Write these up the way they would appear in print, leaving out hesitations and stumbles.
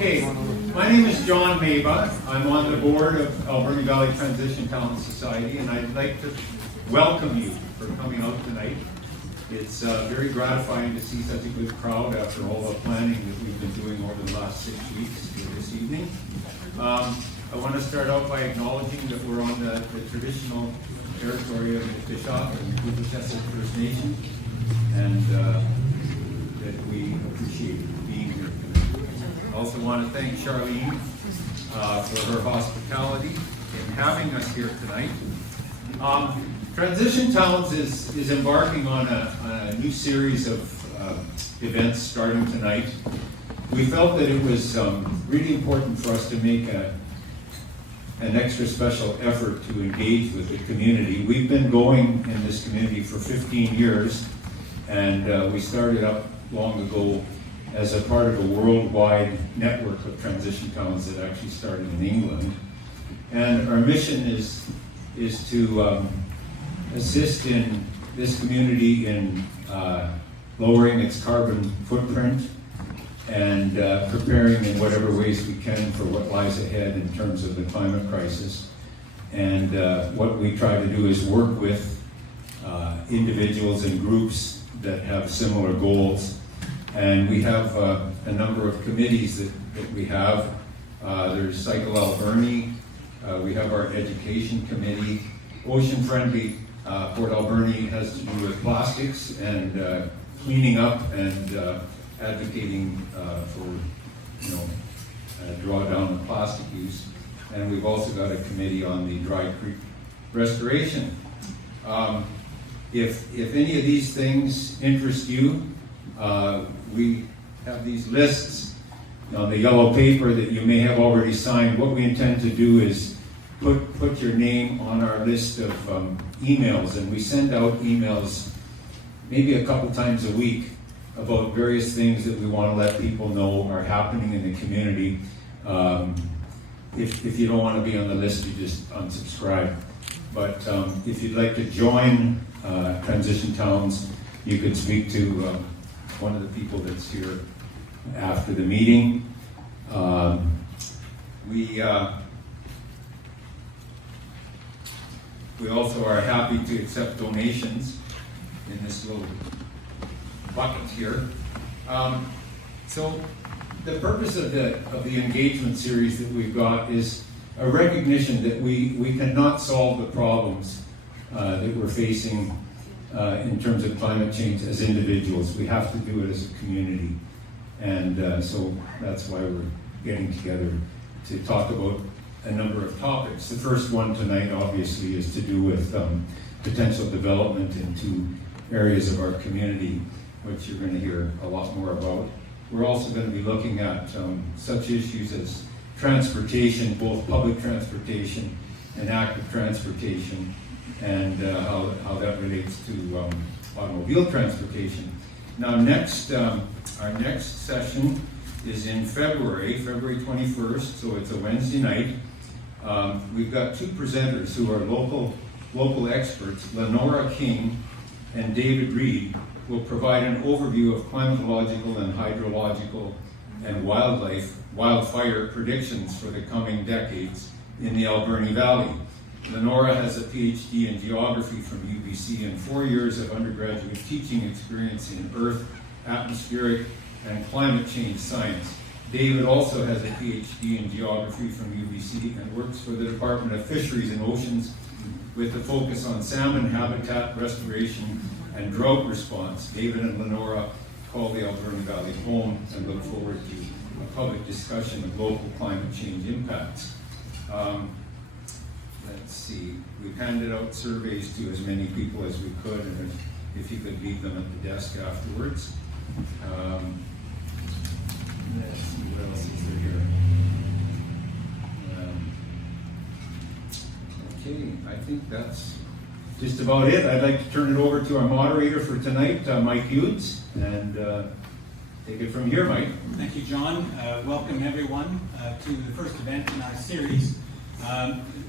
Okay, my name is John Maba. I'm on the board of Alberni Valley Transition Talent Society, and I'd like to welcome you for coming out tonight. It's very gratifying to see such a good crowd after all the planning that we've been doing over the last 6 weeks for this evening. I want to start out by acknowledging that we're on the traditional territory of the Tseshaht and Teunesha First Nation, and that we appreciate being here. I also want to thank Charlene for her hospitality in having us here tonight. Transition Talents is embarking on a new series of events starting tonight. We felt that it was really important for us to make an extra special effort to engage with the community. We've been going in this community for 15 years, and we started up long ago as a part of a worldwide network of transition towns that actually started in England. And our mission is to assist in this community in lowering its carbon footprint and preparing in whatever ways we can for what lies ahead in terms of the climate crisis. And what we try to do is work with individuals and groups that have similar goals. And we have a number of committees that we have. There's Cycle Alberni, we have our education committee. Ocean Friendly Port Alberni has to do with plastics and cleaning up and advocating for, draw down the plastic use. And we've also got a committee on the dry creek restoration. If any of these things interest you, we have these lists on the yellow paper that you may have already signed. What we intend to do is put your name on our list of emails, and we send out emails maybe a couple times a week about various things that we want to let people know are happening in the community. If you don't want to be on the list, you just unsubscribe. But if you'd like to join Transition Towns, you could speak to one of the people that's here after the meeting. We also are happy to accept donations in this little bucket here. So the purpose of the engagement series that we've got is a recognition that we cannot solve the problems that we're facing in terms of climate change as individuals. We have to do it as a community. And so that's why we're getting together to talk about a number of topics. The first one tonight, obviously, is to do with potential development in two areas of our community, which you're going to hear a lot more about. We're also going to be looking at such issues as transportation, both public transportation and active transportation, and how that relates to automobile transportation. Now, our next session is in February 21st, so it's a Wednesday night. We've got two presenters who are local experts. Lenora King and David Reed will provide an overview of climatological and hydrological and wildfire predictions for the coming decades in the Alberni Valley. Lenora has a PhD in geography from UBC and 4 years of undergraduate teaching experience in earth, atmospheric, and climate change science. David also has a PhD in geography from UBC and works for the Department of Fisheries and Oceans with a focus on salmon habitat restoration and drought response. David and Lenora call the Alberni Valley home and look forward to a public discussion of local climate change impacts. Let's see, we've handed out surveys to as many people as we could, and if you could leave them at the desk afterwards. Let's see, what else is there here? Okay, I think that's just about it. I'd like to turn it over to our moderator for tonight, Mike Hughes, and take it from here, Mike. Thank you, John. Welcome everyone to the first event in our series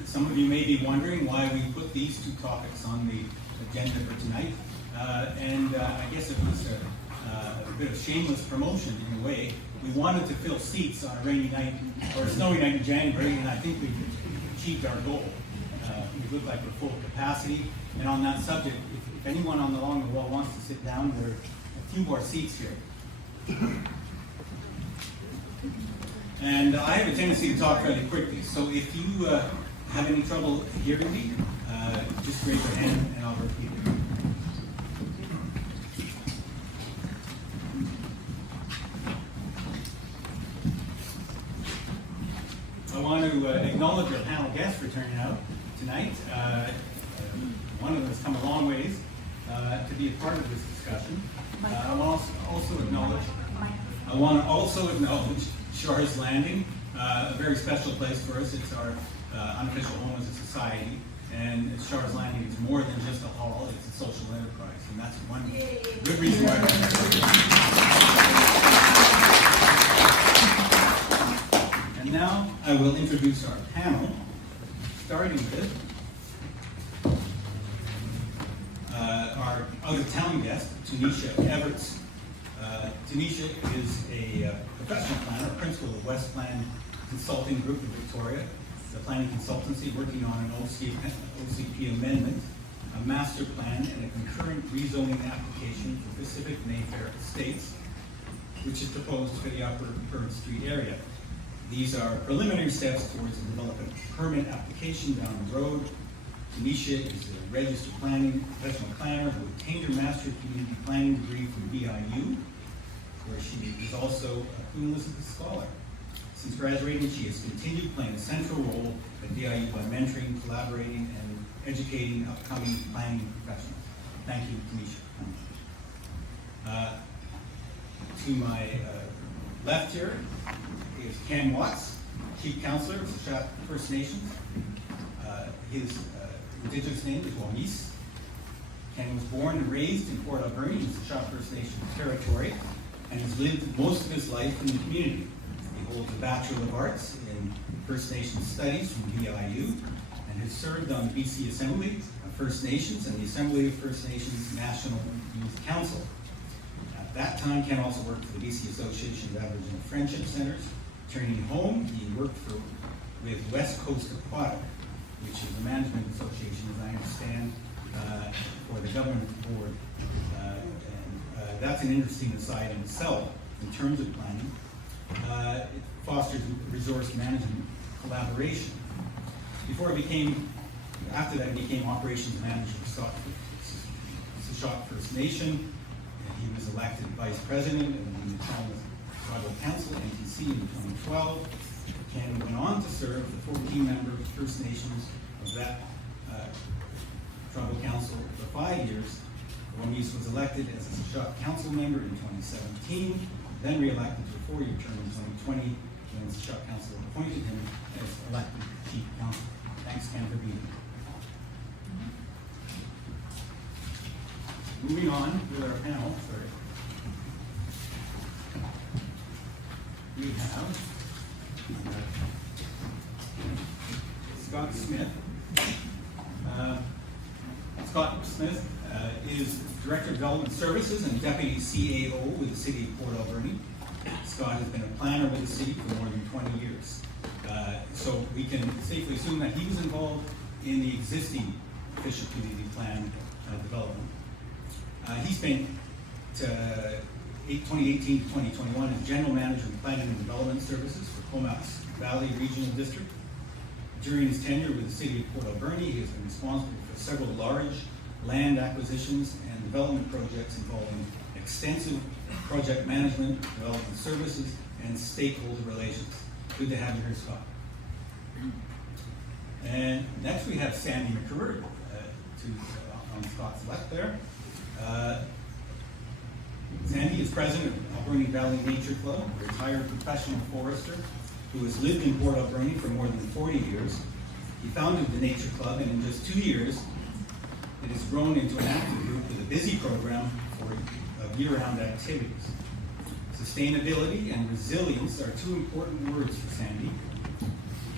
Some of you may be wondering why we put these two topics on the agenda for tonight. I guess it was a bit of shameless promotion in a way. We wanted to fill seats on a rainy night or a snowy night in January, and I think we've achieved our goal. We look like we're full capacity. And on that subject, if anyone along the wall wants to sit down, there are a few more seats here. And I have a tendency to talk fairly quickly, so if you have any trouble hearing me, just raise your hand and I'll repeat it. I want to acknowledge our panel guests for turning out tonight. One of them has come a long ways to be a part of this discussion. I want to also acknowledge Char's Landing, a very special place for us. It's our unofficial home as a society, and Char's Landing is more than just a hall, it's a social enterprise, and that's one good reason why we're here. And now I will introduce our panel, starting with our out-of-town guest, Teunesha Evertse. Teunesha is a professional planner, principal of Westplan Consulting Group in Victoria, the planning consultancy working on an OCP amendment, a master plan, and a concurrent rezoning application for Pacific Mayfair Estates, which is proposed for the Upper Burde Street area. These are preliminary steps towards the development permit application down the road. Teunesha is a registered professional planner who obtained her Master of Community Planning degree from BIU, where she is also a Queen Elizabeth Scholar. Since graduating, she has continued playing a central role at BIU by mentoring, collaborating, and educating upcoming planning professionals. Thank you, Teunesha. To my left here is Ken Watts, Chief Counselor of Tseshaht First Nations. His Indigenous name is Wamis. Ken was born and raised in Port Alberni in Tseshaht First Nations territory and has lived most of his life in the community. He holds a Bachelor of Arts in First Nations Studies from BIU and has served on the BC Assembly of First Nations and the Assembly of First Nations National Youth Council. At that time, Ken also worked for the BC Association of Aboriginal Friendship Centres. Turning home, he worked with West Coast Aquatic, which is a management association, as I understand, for the government board. That's an interesting aside in itself in terms of planning. It fosters resource management collaboration. After that, he became operations manager of Tseshaht First Nation. He was elected vice president in the Tribal Council, NTC, in 2012. Ken went on to serve the 14-member First Nations of that Tribal Council for 5 years. Wamis was elected as a Tseshaht Council member in 2017, then re-elected to a 4-year term in 2020, when the Tseshaht Council appointed him as elected Chief Counsel. Thanks, Ken, for being here. Moving on with our panel, we have Scott Smith. Scott Smith is Director of Development Services and Deputy CAO with the City of Port Alberni. Scott has been a planner with the city for more than 20 years. So we can safely assume that he was involved in the existing official community plan development. He spent 2018 to 2021 as General Manager of Planning and Development Services for Somass Valley Regional District. During his tenure with the City of Port Alberni, he has been responsible for several large land acquisitions and development projects involving extensive project management, development services, and stakeholder relations. Good to have you here, Scott. And next we have Sandy McCruer, on Scott's left there. Sandy is president of Alberni Valley Nature Club, a retired professional forester who has lived in Port Alberni for more than 40 years. He founded the Nature Club, and in just 2 years, it has grown into an active group with a busy program of year-round activities. Sustainability and resilience are two important words for Sandy.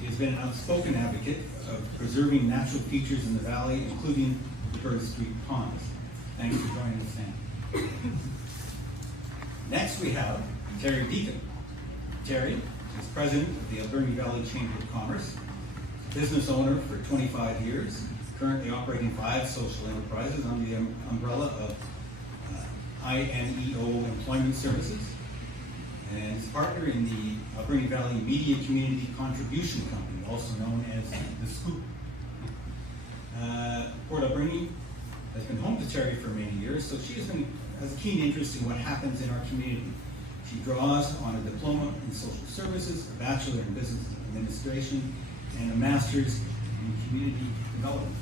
He has been an outspoken advocate of preserving natural features in the valley, including the Burde Street ponds. Thanks for joining us, Sam. Next we have Terry Deakin. Terry is president of the Alberni Valley Chamber of Commerce, business owner for 25 years, currently operating 5 social enterprises under the umbrella of INEO Employment Services, and is partner in the Alberni Valley Media Community Contribution Company, also known as the Scoop. Port Alberni has been home to Terry for many years, so she has a keen interest in what happens in our community. She draws on a diploma in social services, a bachelor in business administration, and a master's in community development.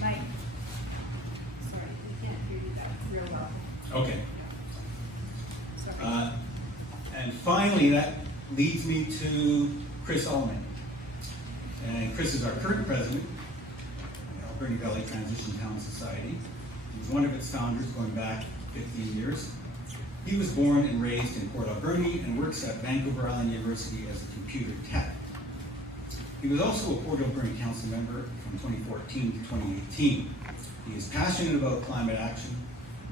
Mike, sorry, we can't hear you that real well. Okay. Sorry. And finally, that leads me to Chris Alemany. And Chris is our current president of the Alberni Valley Transition Town Society. He was one of its founders going back 15 years. He was born and raised in Port Alberni and works at Vancouver Island University as a computer tech. He was also a Port Alberni Council member from 2014 to 2018. He is passionate about climate action,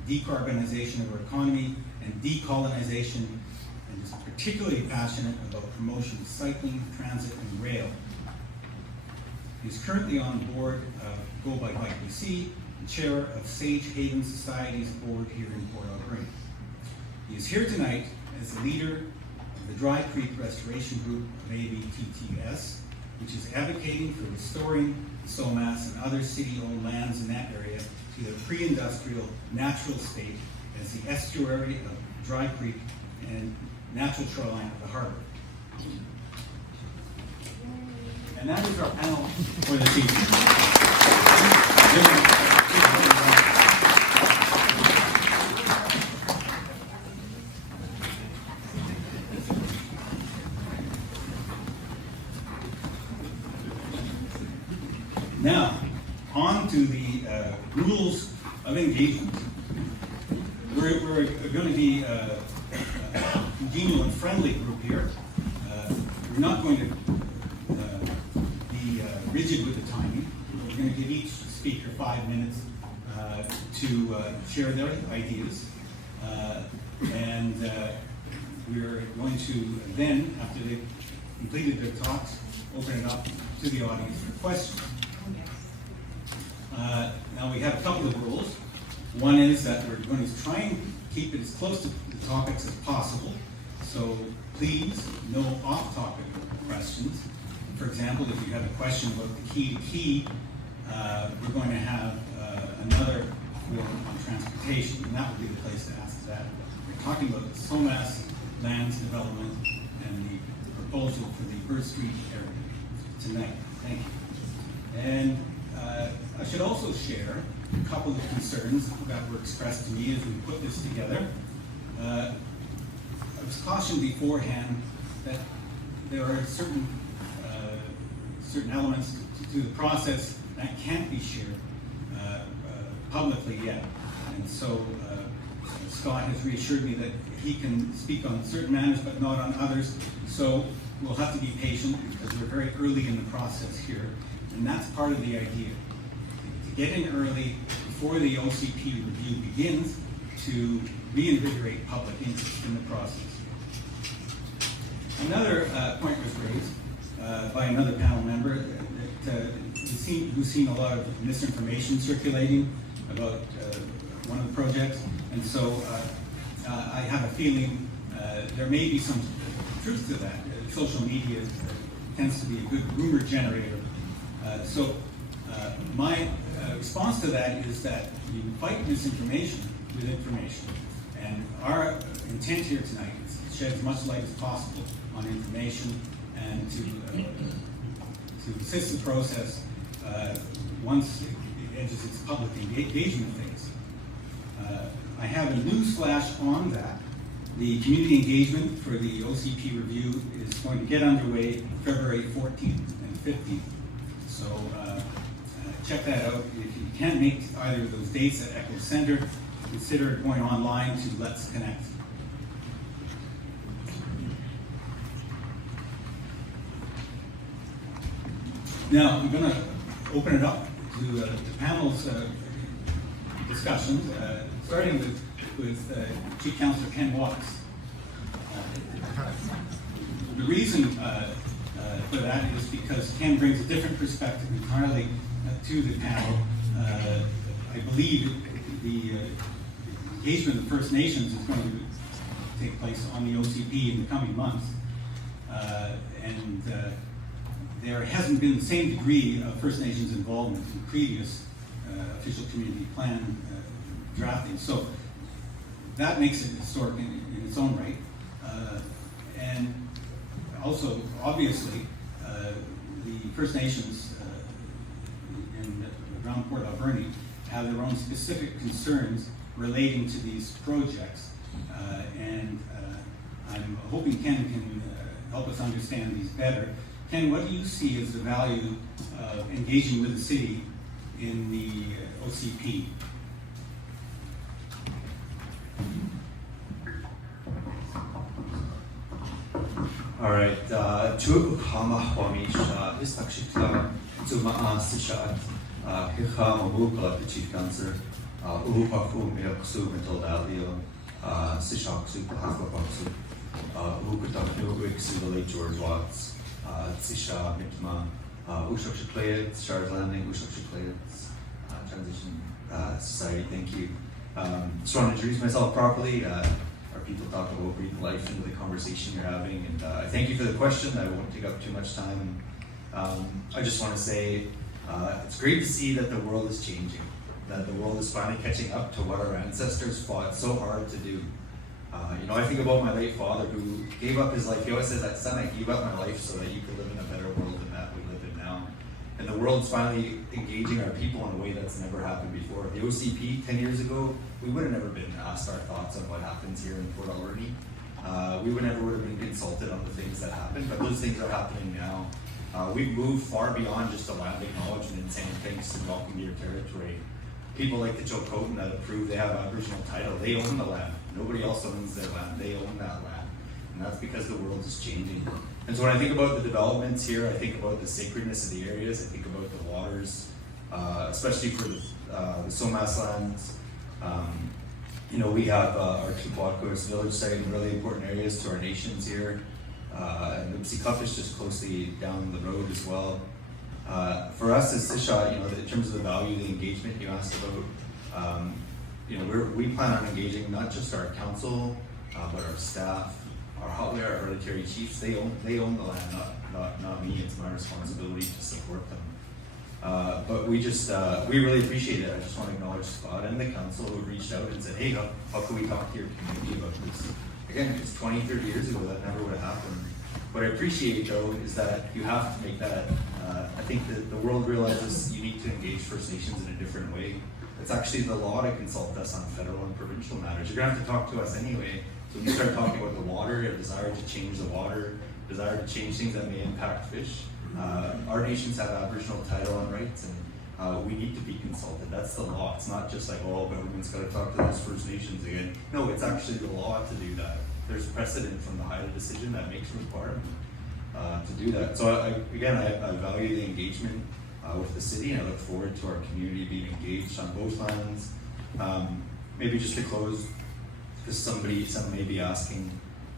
decarbonization of our economy, and decolonization, and is particularly passionate about promotion of cycling, transit, and rail. He is currently on the board of Go by Bike BC and chair of Sage Haven Society's board here in Port Alberni. He is here tonight as the leader of the Dry Creek Restoration Group of AVTTS, which is advocating for restoring the Somass and other city-owned lands in that area to the pre-industrial natural state as the estuary of Dry Creek and natural shoreline of the harbor. And that is our panel for this evening. Now, on to the rules of engagement. We're going to be a congenial and friendly group here. We're not going to be rigid with the timing. We're going to give each speaker 5 minutes to share their ideas. And we're going to then, after they've completed their talks, open it up to the audience for questions. Now we have a couple of rules. One is that we're going to try and keep it as close to the topics as possible. So please, no off-topic questions. For example, if you have a question about the key-to-key, we're going to have another forum on transportation, and that would be the place to ask that. We're talking about the Somass lands development and the proposal for the Burde Street area tonight. Thank you. And I should also share a couple of concerns that were expressed to me as we put this together. I was cautioned beforehand that there are certain elements to the process that can't be shared publicly yet. And so Scott has reassured me that he can speak on certain matters but not on others. So we'll have to be patient because we're very early in the process here. And that's part of the idea. To get in early before the OCP review begins to reinvigorate public interest in the process. Another point was raised by another panel member that we've seen a lot of misinformation circulating about one of the projects. And so I have a feeling there may be some truth to that. Social media tends to be a good rumor generator. So my response to that is that you fight misinformation with information. And our intent here tonight is to shed as much light as possible on information and to assist the process once it enters its public engagement phase. I have a news flash on that. The community engagement for the OCP review is going to get underway February 14th and 15th. So check that out. If you can't make either of those dates at Echo Center, consider going online to Let's Connect. Now, I'm going to open it up to the panel's discussions, starting with Chief Councillor Ken Watts. The reason for that is because Ken brings a different perspective entirely to the panel. I believe the engagement of the First Nations is going to take place on the OCP in the coming months. And there hasn't been the same degree of First Nations involvement in previous official community plan drafting. So that makes it historic in its own right. And also, obviously, the First Nations around Port Alberni have their own specific concerns relating to these projects. And I'm hoping Ken can help us understand these better. Ken, what do you see as the value of engaging with the city in the OCP? All right. Chu Hama Hamish Istakshikla Zuma Tseshaht Hikama Mukla the Chief Councillor Upakum Yaksu Metaldalio Tseshaht Supahakapaksu Upataknu the late George Watts Tseshaht Mitma Ushakshiklayat Char's Landing Ushakshiklayat Transition Society. Thank you. Just want to introduce myself properly. Our people talk about breathing life into the conversation you're having, and I thank you for the question. I won't take up too much time. I just want to say it's great to see that the world is changing, that the world is finally catching up to what our ancestors fought so hard to do. I think about my late father who gave up his life. He always says that, son, I gave up my life so that you could live in a better world than that we live in now. And the world's finally engaging our people in a way that's never happened before. The OCP 10 years ago, we would have never been asked our thoughts on what happens here in Port Alberni. We would never would have been consulted on the things that happen, but those things are happening now. We've moved far beyond just a land acknowledgement and saying thanks and welcome to your territory. People like the Chilcotin that have proved they have Aboriginal title, they own the land. Nobody else owns their land, they own that land. And that's because the world is changing. And so when I think about the developments here, I think about the sacredness of the areas, I think about the waters, especially for the Somass lands. We have our Tukwakos village site in really important areas to our nations here. And Nupsi Cup is just closely down the road as well. For us as Tseshaht, in terms of the value of the engagement you asked about, we plan on engaging not just our council, but our staff, our hereditary chiefs. They own the land, not me. It's my responsibility to support them. But we really appreciate it. I just want to acknowledge Scott and the council who reached out and said, hey, how can we talk to your community about this? Again, it's 20, 30 years ago, that never would have happened. What I appreciate, though, is that you have to make that, I think that the world realizes you need to engage First Nations in a different way. It's actually the law to consult us on federal and provincial matters. You're going to have to talk to us anyway. So when you start talking about the water, a desire to change the water, desire to change things that may impact fish, our nations have Aboriginal title and rights, and we need to be consulted. That's the law. It's not just like, oh, government's got to talk to those First Nations again. No, it's actually the law to do that. There's precedent from the Haida decision that makes a requirement to do that. So I value the engagement with the city, and I look forward to our community being engaged on both lands. Maybe just to close, because some may be asking,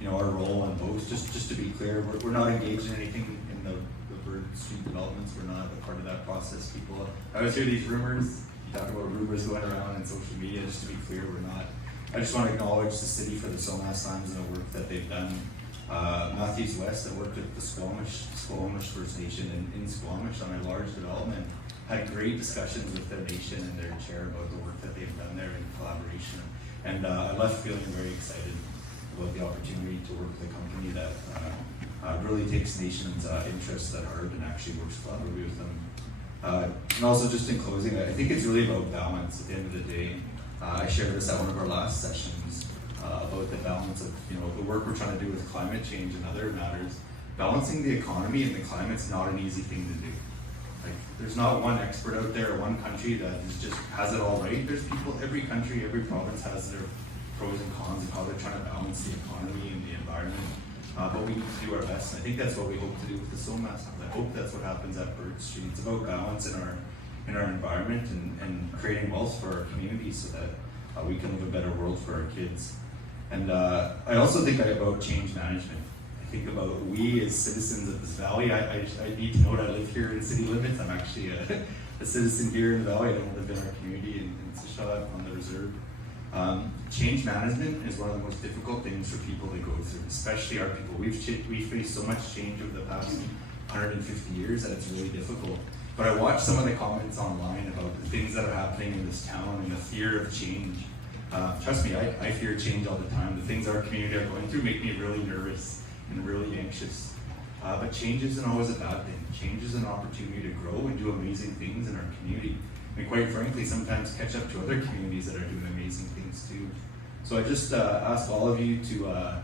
our role on both. Just to be clear, we're not engaged in anything in the Burde Street developments. We're not a part of that process. I always hear these rumors. You talk about rumors going around on social media. Just to be clear, we're not. I just want to acknowledge the city for the Somass lands and the work that they've done. Matthews West, that worked with the Squamish First Nation in Squamish on a large development, had great discussions with their nation and their chair about the work that they've done there in collaboration. And I left feeling very excited about the opportunity to work with a company that really takes nations' interests at heart and actually works collaboratively with them. And also, just in closing, I think it's really about balance at the end of the day. I shared this at one of our last sessions about the balance of the work we're trying to do with climate change and other matters. Balancing the economy and the climate's not an easy thing to do. Like, there's not one expert out there or one country that has it all right. There's people, every country, every province has their pros and cons of how they're trying to balance the economy and the environment. but we need to do our best. And I think that's what we hope to do with the Somass. I hope that's what happens at Burde Street. It's about balance in our environment and creating wealth for our community so that we can live a better world for our kids. And I also think about change management. I think about we as citizens of this valley. I need to note I live here in city limits. I'm actually a citizen here in the valley. I don't live in our community in Tseshaht on the reserve. Change management is one of the most difficult things for people to go through, especially our people. We've faced so much change over the past 150 years that it's really difficult. But I watched some of the comments online about the things that are happening in this town and the fear of change. Trust me, I fear change all the time. The things our community are going through make me really nervous and really anxious. But change isn't always a bad thing. Change is an opportunity to grow and do amazing things in our community. And quite frankly, sometimes catch up to other communities that are doing amazing things too. So I just ask all of you to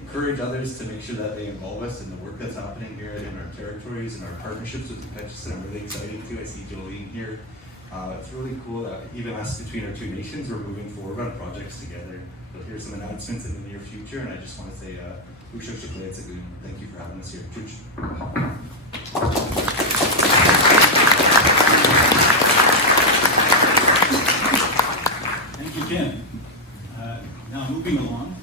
encourage others to make sure that they involve us in the work that's happening here in our territories and our partnerships with the Teunesha. I'm really excited too. I see Jolene here. It's really cool that even us between our two nations, we're moving forward on projects together. You'll hear some announcements in the near future, and I just want to say, thank you for having us here. Thank you, Ken. Now moving along,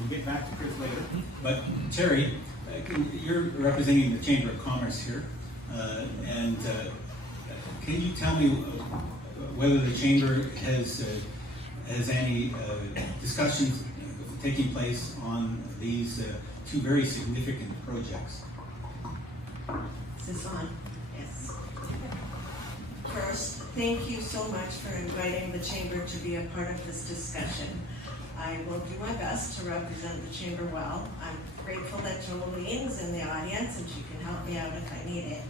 we'll get back to Chris later. But Terry, you're representing the Chamber of Commerce here, and can you tell me whether the Chamber has any discussions taking place on these two very significant projects? Is this on? Yes. First, thank you so much for inviting the Chamber to be a part of this discussion. I will do my best to represent the Chamber well. I'm grateful that Jolene's in the audience and she can help me out if I need it.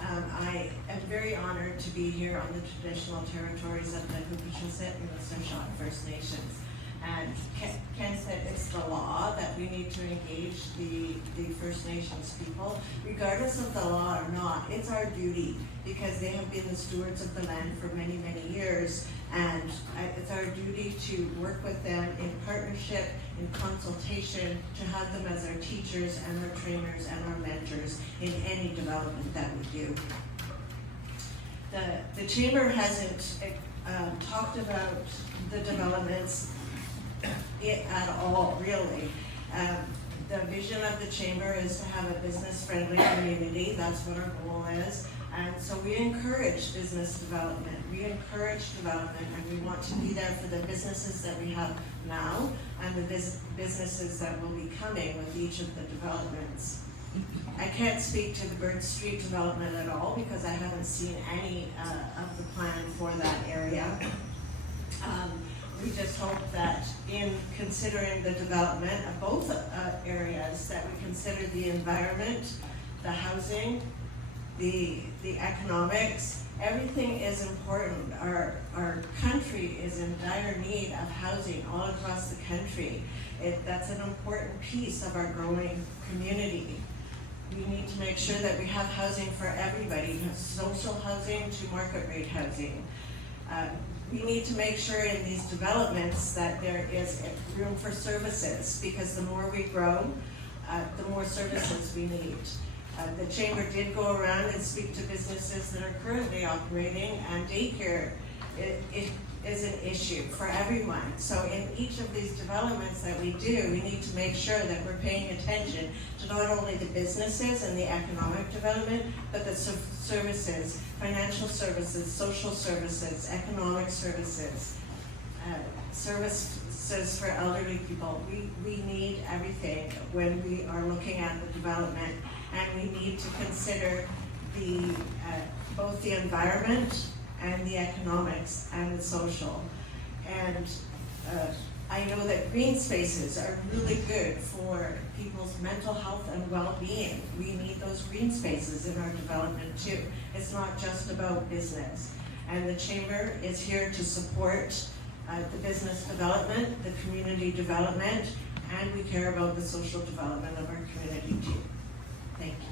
I am very honored to be here on the traditional territories of the Tseshaht and the Tseshaht First Nations. And Ken said it's the law that we need to engage the First Nations people, regardless of the law or not. It's our duty because they have been the stewards of the land for many, many years. And it's our duty to work with them in partnership, in consultation, to have them as our teachers and our trainers and our mentors in any development that we do. The Chamber hasn't talked about the developments at all, really. The vision of the Chamber is to have a business-friendly community. That's what our goal is. And so we encourage business development. We encourage development, and we want to be there for the businesses that we have now and the businesses that will be coming with each of the developments. I can't speak to the Burde Street development at all because I haven't seen any of the plan for that area. We just hope that in considering the development of both areas, that we consider the environment, the housing, the economics. Everything is important. Our country is in dire need of housing all across the country. That's an important piece of our growing community. We need to make sure that we have housing for everybody, social housing to market rate housing. We need to make sure in these developments that there is room for services, because the more we grow, the more services we need. The Chamber did go around and speak to businesses that are currently operating, and daycare is an issue for everyone. So in each of these developments that we do, we need to make sure that we're paying attention to not only the businesses and the economic development, but the services, financial services, social services, economic services, services for elderly people. We need everything when we are looking at the development, and we need to consider both the environment and the economics and the social. And I know that green spaces are really good for people's mental health and well-being. We need those green spaces in our development too. It's not just about business. And the Chamber is here to support the business development, the community development, and we care about the social development of our community too. Thank you.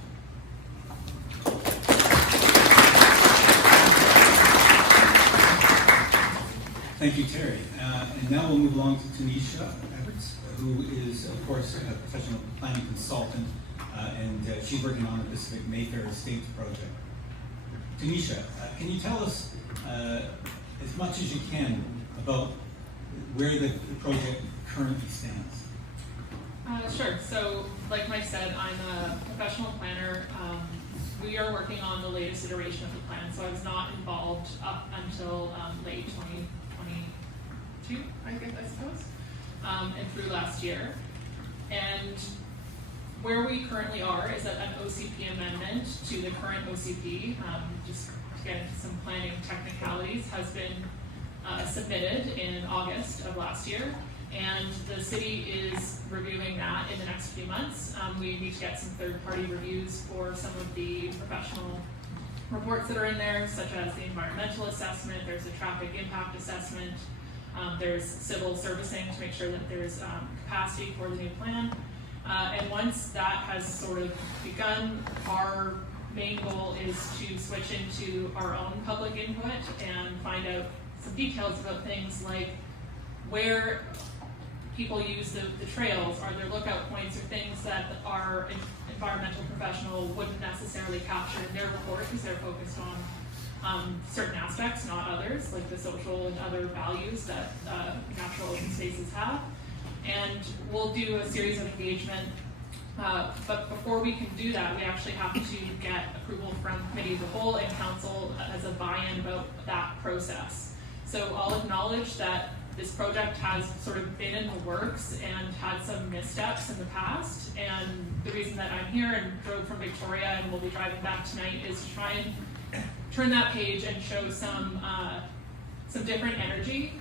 Thank you, Terry. And now we'll move along to Teunesha Evertse, who is, of course, a professional planning consultant, and she's working on the Pacific Mayfair Estates project. Teunesha, can you tell us as much as you can about where the project currently stands? Sure. So, like Mike said, I'm a professional planner. We are working on the latest iteration of the plan, so I was not involved up until late 2022, I suppose, and through last year. And where we currently are is that an OCP amendment to the current OCP, just to get into some planning technicalities, has been submitted in August of last year. And the city is reviewing that in the next few months. We need to get some third-party reviews for some of the professional reports that are in there, such as the environmental assessment, there's a traffic impact assessment, there's civil servicing to make sure that there's capacity for the new plan. And once that has sort of begun, our main goal is to switch into our own public input and find out some details about things like where people use the trails, are there lookout points or things that our environmental professional wouldn't necessarily capture in their report because they're focused on certain aspects, not others, like the social and other values that natural open spaces have. And we'll do a series of engagement, but before we can do that, we actually have to get approval from committee of the whole and council as a buy-in about that process. So I'll acknowledge that this project has sort of been in the works and had some missteps in the past, and the reason that I'm here and drove from Victoria and we'll be driving back tonight is to try and turn that page and show some different energy,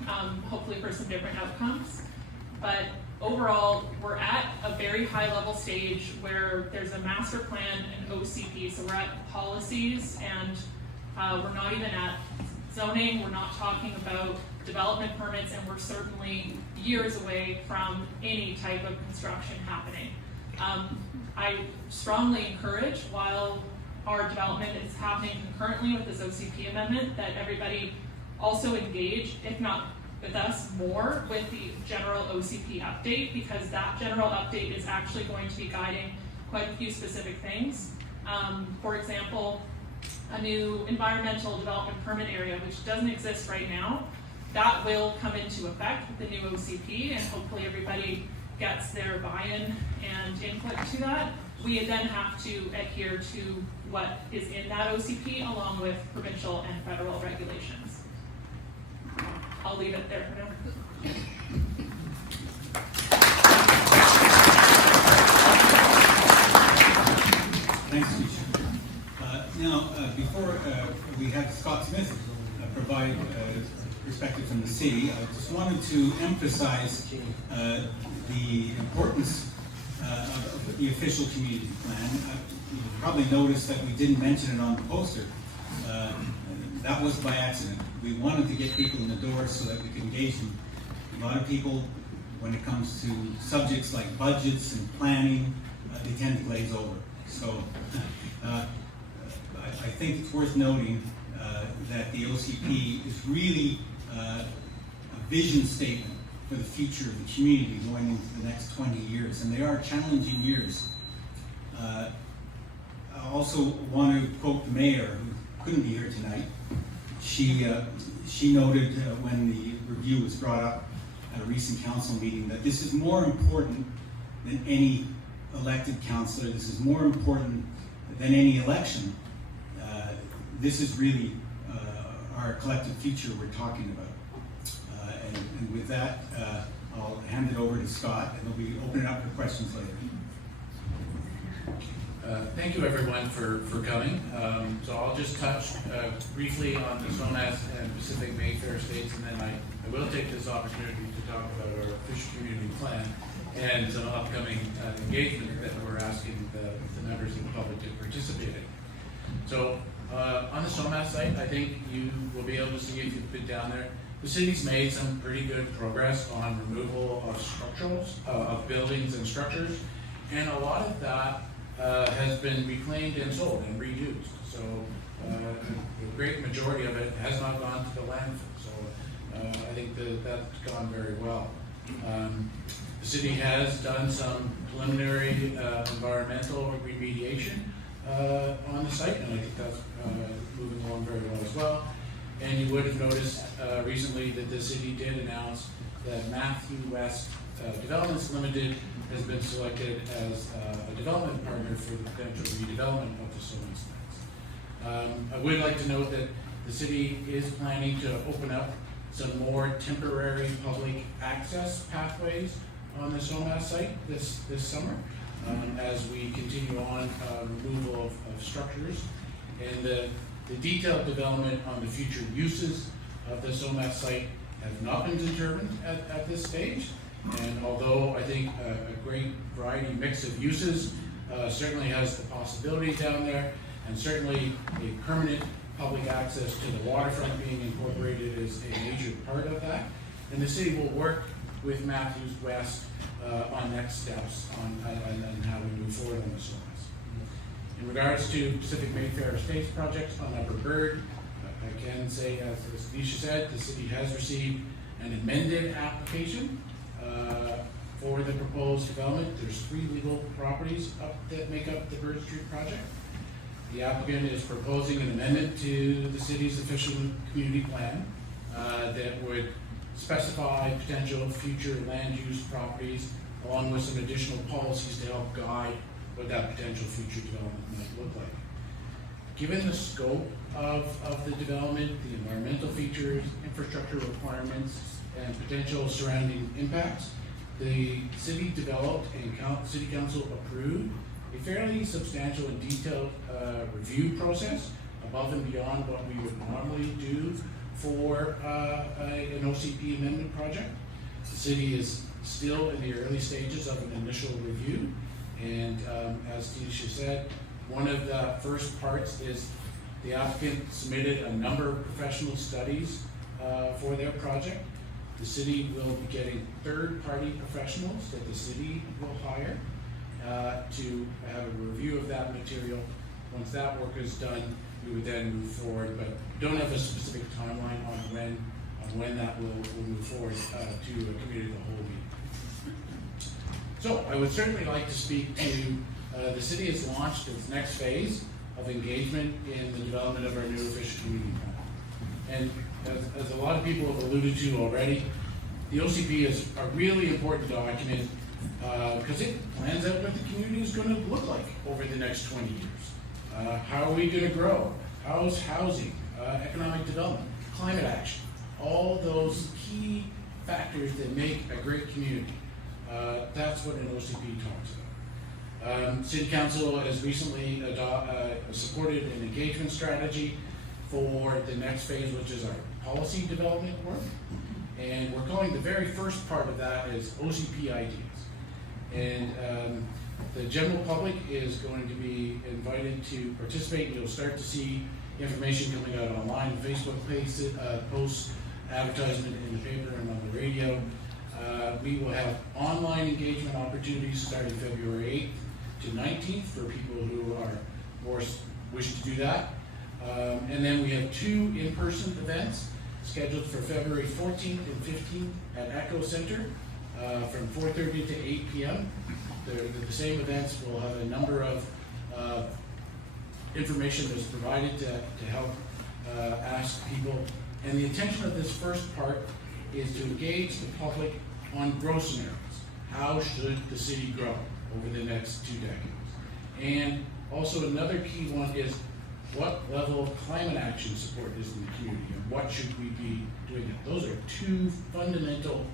hopefully for some different outcomes. But overall, we're at a very high level stage where there's a master plan and OCP, so we're at policies, and we're not even at zoning, we're not talking about development permits, and we're certainly years away from any type of construction happening. I strongly encourage, while our development is happening concurrently with this OCP amendment, that everybody also engage, if not with us, more with the general OCP update, because that general update is actually going to be guiding quite a few specific things. For example, a new environmental development permit area, which doesn't exist right now, that will come into effect with the new OCP, and hopefully everybody gets their buy-in and input to that. We then have to adhere to what is in that OCP along with provincial and federal regulations. I'll leave it there for now. Thanks, Teunesha. Now, before we have Scott Smith provide perspective from the city, I just wanted to emphasize the importance of the official community plan. You probably noticed that we didn't mention it on the poster. That was by accident. We wanted to get people in the door so that we could engage them. A lot of people, when it comes to subjects like budgets and planning, they tend to glaze over. So I think it's worth noting that the OCP is really a vision statement for the future of the community going into the next 20 years, and they are challenging years. I also want to quote the mayor, who couldn't be here tonight. She noted when the review was brought up at a recent council meeting that this is more important than any elected councillor. This is more important than any election. This is really our collective future we're talking about. And with that, I'll hand it over to Scott, and we'll be opening up for questions later. Thank you everyone for coming. So I'll just touch briefly on the Somass and Pacific Mayfair Estates, and then I will take this opportunity to talk about our official community plan and some upcoming engagement that we're asking the members of the public to participate in. So on the Somass site, I think you will be able to see if you've been down there. The city's made some pretty good progress on removal of structurals, of buildings and structures, and a lot of that has been reclaimed and sold and reused. So the great majority of it has not gone to the landfill. So I think that's gone very well. The city has done some preliminary environmental remediation on the site, and I think that's moving along very well as well. And you would have noticed recently that the city did announce that Matthew West Developments Limited has been selected as a development partner for the potential redevelopment of the Somass lands. I would like to note that the city is planning to open up some more temporary public access pathways on the Somass site this summer as we continue on removal of structures. And the detailed development on the future uses of the Somass site have not been determined at this stage. And although I think a great variety mix of uses certainly has the possibility down there, and certainly a permanent public access to the waterfront being incorporated is a major part of that. And the city will work with Matthews West on next steps on how we move forward on the Somass. In regards to Pacific Mayfair Estates projects on Upper Burde, I can say, as Teunesha said, the city has received an amended application for the proposed development. There's 3 legal properties that make up the Burde Street project. The applicant is proposing an amendment to the city's official community plan that would specify potential future land use properties along with some additional policies to help guide what that potential future development might look like. Given the scope of the development, the environmental features, infrastructure requirements, and potential surrounding impacts, the city developed and City Council approved a fairly substantial and detailed review process above and beyond what we would normally do for an OCP amendment project. The city is still in the early stages of an initial review, and as Teunesha said, one of the first parts is the applicant submitted a number of professional studies for their project. The city will be getting third-party professionals that the city will hire to have a review of that material. Once that work is done, we would then move forward, but we don't have a specific timeline on when that will move forward to a committee of the whole meeting. So I would certainly like to speak to the city has launched its next phase of engagement in the development of our new official community plan. And as a lot of people have alluded to already, the OCP is a really important document because it plans out what the community is going to look like over the next 20 years. How are we going to grow? How's housing, economic development, climate action, all those key factors that make a great community. That's what an OCP talks about. City Council has recently supported an engagement strategy for the next phase, which is our policy development work. And we're calling the very first part of that is OCP ideas. And the general public is going to be invited to participate. You'll start to see information coming out online, Facebook posts, advertisement in the paper and on the radio. We will have online engagement opportunities starting February 8th to 19th for people who are more wish to do that. And then we have 2 in-person events scheduled for February 14th and 15th at Echo Center from 4:30 to 8 p.m. They're the same events. Will have a number of information that's provided to help ask people. And the intention of this first part is to engage the public on growth scenarios. How should the city grow over the next 2 decades? And also another key one is what level of climate action support is in the community and what should we be doing? Those are 2 fundamental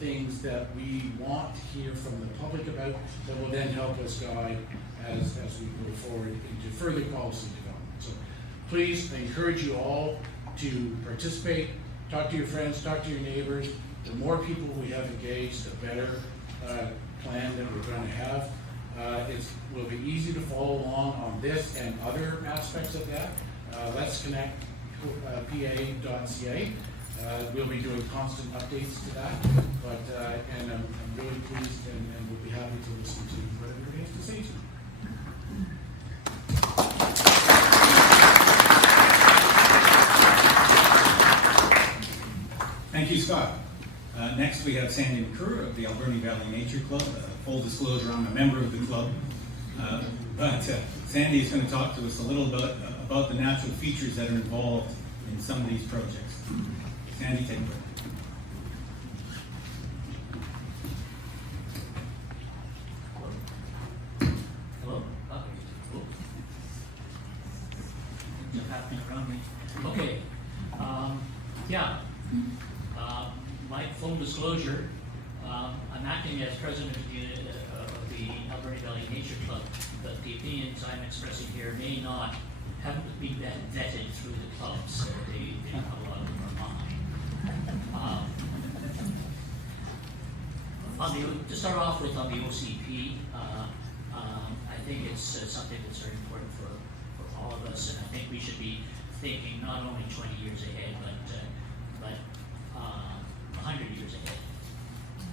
things that we want to hear from the public about that will then help us guide as we move forward into further policy development. So please, I encourage you all to participate, talk to your friends, talk to your neighbors. The more people we have engaged, the better plan that we're going to have. It will be easy to follow along on this and other aspects of that. Let's connectpa.ca. We'll be doing constant updates to that, but and I'm really pleased and we'll be happy to listen to what everybody has to say to me. Thank you, Scott. Next, we have Sandy McCruer of the Alberni Valley Nature Club. Full disclosure, I'm a member of the club. But Sandy is going to talk to us a little bit about the natural features that are involved in some of these projects. Sandy, take it away. Hello? Things are happening around me. Okay. Yeah. My full disclosure, I'm acting as president of the Alberni Valley Nature Club, but the opinions I'm expressing here may not haven't been vetted through the clubs. A lot of them are mine. To start off with, on the OCP, I think it's something that's very important for all of us, and I think we should be thinking not only 20 years ahead, but 100 years ahead,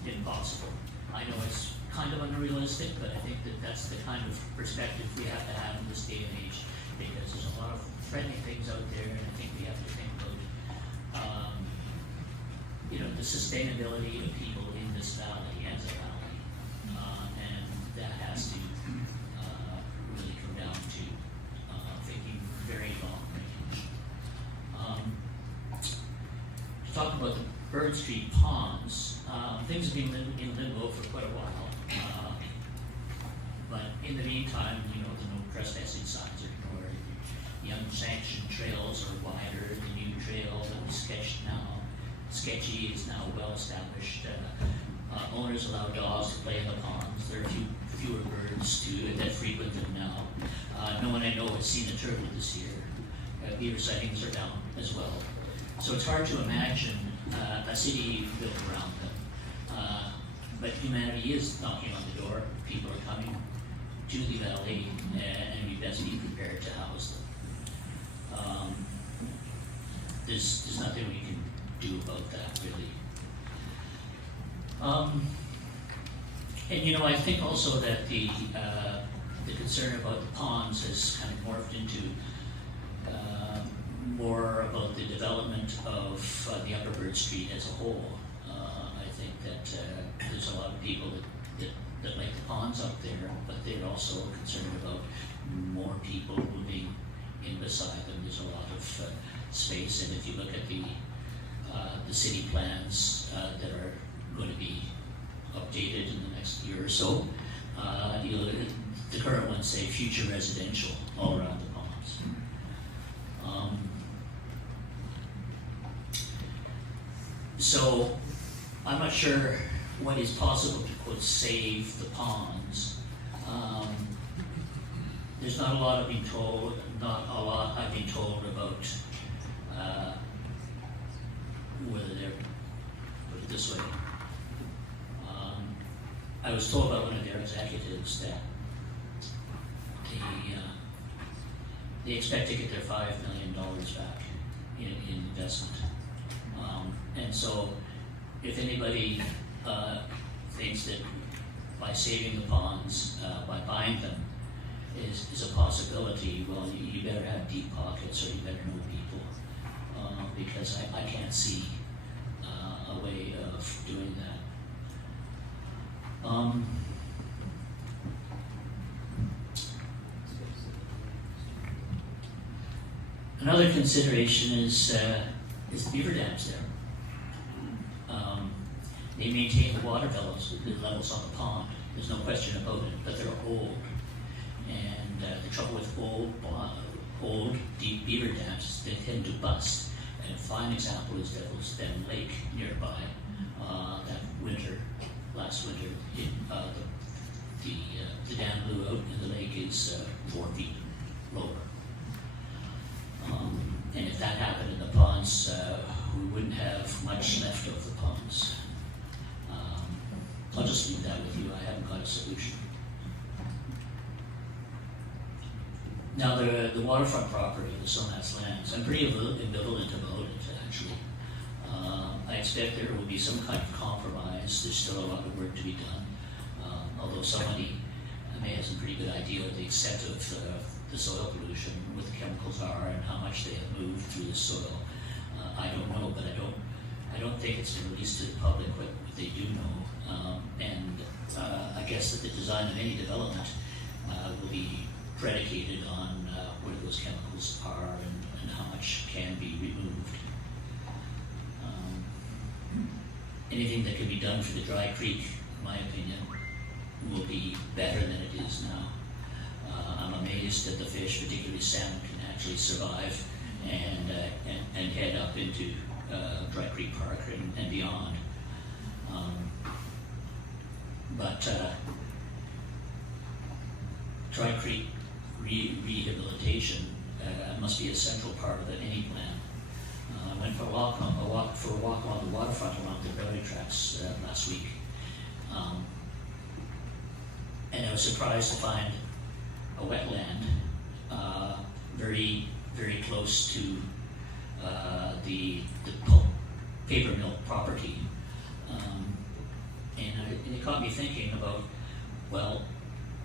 if possible. I know it's kind of unrealistic, but I think that that's the kind of perspective we have to have in this day and age, because there's a lot of threatening things out there, and I think we have to think about the sustainability of people in this valley as a valley, and that has to really come down to thinking very long range. To talk about the Bird Street ponds, things have been in limbo for quite a while, but in the meantime, the no trespassing signs are ignored. The unsanctioned trails are wider. The new trail that was sketchy is now well established. Owners allow dogs to play in the ponds. There are fewer birds that frequent them now. No one I know has seen a turtle this year. Beaver sightings are down as well. So it's hard to imagine a city built around them. But humanity is knocking on the door. People are coming to the valley, and we best be prepared to house them. There's nothing we can do about that, really. And I think also that the concern about the ponds has kind of morphed into more about the development of the Upper Bird Street as a whole. I think that there's a lot of people that like the ponds up there, but they're also concerned about more people moving in beside them. There's a lot of space, and if you look at the city plans that are going to be updated in the next year or so, the current ones say future residential all around the ponds. So I'm not sure what is possible to quote save the ponds. There's not a lot I've been told about whether they're, put it this way. I was told by one of their executives that they expect to get their $5 million back in investment. And so if anybody thinks that by saving the ponds, by buying them, is a possibility, well, you better have deep pockets, or you better know people, because I can't see a way of doing that. Another consideration is the beaver dams there. They maintain the water levels on the pond. There's no question about it, but they're old. And the trouble with old deep beaver dams is they tend to bust. And a fine example is Devil's Den Lake nearby. Last winter, the dam blew out and the lake is 4 feet lower. And if that happened in the ponds, we wouldn't have much left of the ponds. I'll just leave that with you. I haven't got a solution. Now, the waterfront property, the Somass lands, I'm pretty ambivalent about it, actually. I expect there will be some kind of compromise. There's still a lot of work to be done. Although somebody may have some pretty good idea of the extent of the soil pollution with the chemicals are and how much they have moved through the soil. I don't know, but I don't don't think it's been released to the public what they do know. I guess that the design of any development will be predicated on where those chemicals are and how much can be removed. Anything that can be done for the dry creek, in my opinion, will be better than it is now. I'm amazed that the fish, particularly salmon, can actually survive and head up into Dry Creek Park and beyond. But Dry Creek rehabilitation must be a central part of any plan. I went for a walk along the waterfront along the railway tracks last week, and I was surprised to find a wetland very, very close to the paper mill property, and it caught me thinking about, well,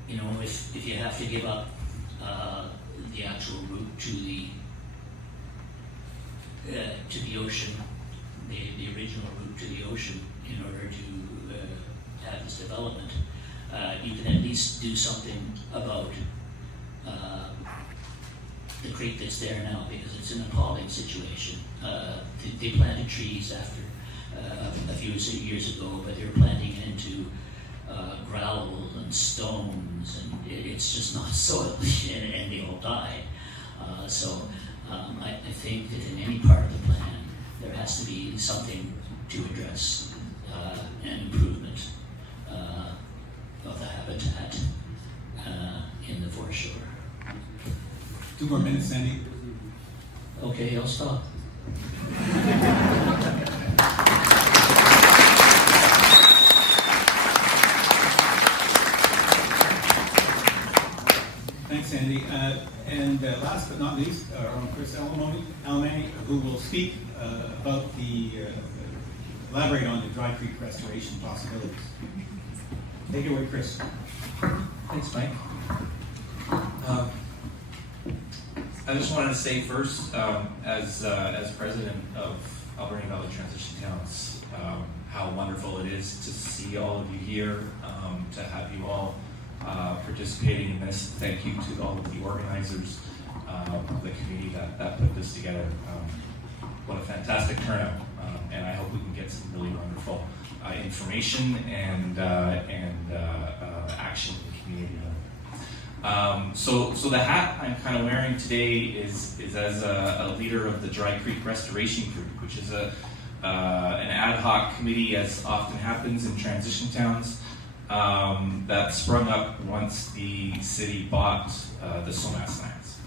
you know, if you have to give up the actual route to the ocean, the original route to the ocean, in order to have this development, you can at least do something about the creek that's there now, because it's an appalling situation. They planted trees after a few years ago, but they're planting into gravel and stones, and it's just not soil, and they all die. So I think that in any part of the plan, there has to be something to address an improvement of the habitat in the foreshore. 2 more minutes, Sandy. Okay, I'll stop. Thanks, Sandy. And last but not least, our own Chris Alemany, who will speak about elaborate on the Dry Creek restoration possibilities. Take it away, Chris. Thanks, Mike. I just wanted to say first, as president of Alberni Valley Transition Towns, how wonderful it is to see all of you here, to have you all participating in this. Thank you to all of the organizers of the committee that put this together. What a fantastic turnout, and I hope we can get some really wonderful information and action in the community. So the hat I'm kind of wearing today is as a leader of the Dry Creek Restoration Group, which is an ad hoc committee, as often happens in transition towns, that sprung up once the city bought the Somass lands.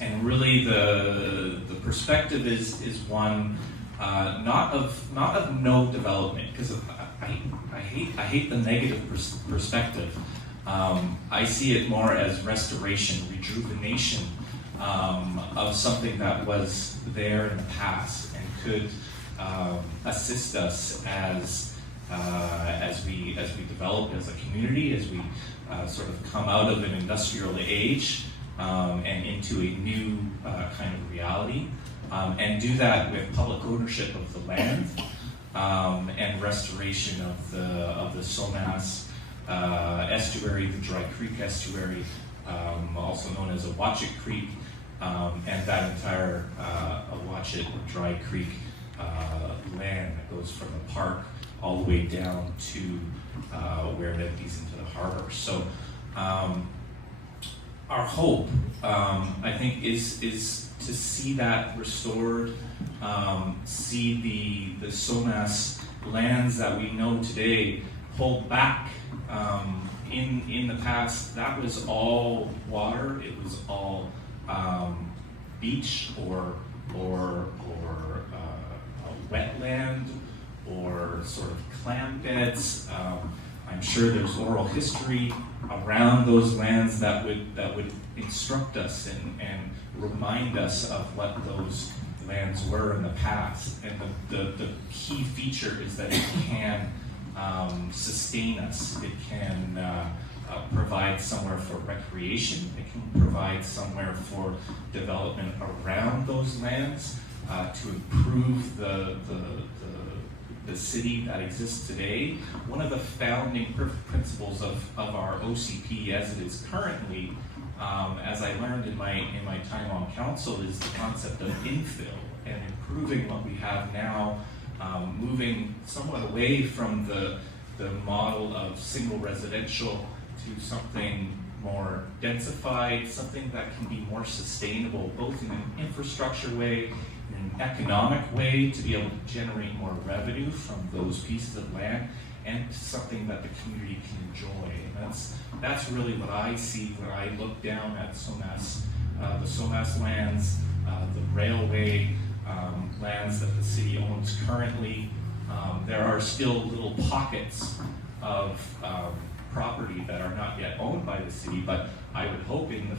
And really the perspective is one not of no development, because I hate the negative perspective. I see it more as restoration, rejuvenation of something that was there in the past and could assist us as we develop as a community, as we sort of come out of an industrial age and into a new kind of reality, and do that with public ownership of the land and restoration of the Somass estuary, the Dry Creek estuary, also known as Awatchit Creek, and that entire Awatchit Dry Creek land that goes from the park all the way down to where it empties into the harbor. So our hope, I think, is to see that restored, see the Somass lands that we know today pulled back. In the past, that was all water. It was all beach or wetland or sort of clam beds. I'm sure there's oral history around those lands that would instruct us and remind us of what those lands were in the past. And the key feature is that it can sustain us. It can provide somewhere for recreation. It can provide somewhere for development around those lands. to improve the city that exists today. One of the founding principles of our OCP as it is currently, as I learned in my time on council, is the concept of infill and improving what we have now, moving somewhat away from the model of single residential to something more densified, something that can be more sustainable, both in an infrastructure way, in an economic way, to be able to generate more revenue from those pieces of land, and something that the community can enjoy. And that's really what I see when I look down at Somass, the Somass lands, the railway lands that the city owns currently. There are still little pockets of property that are not yet owned by the city, but I would hope in the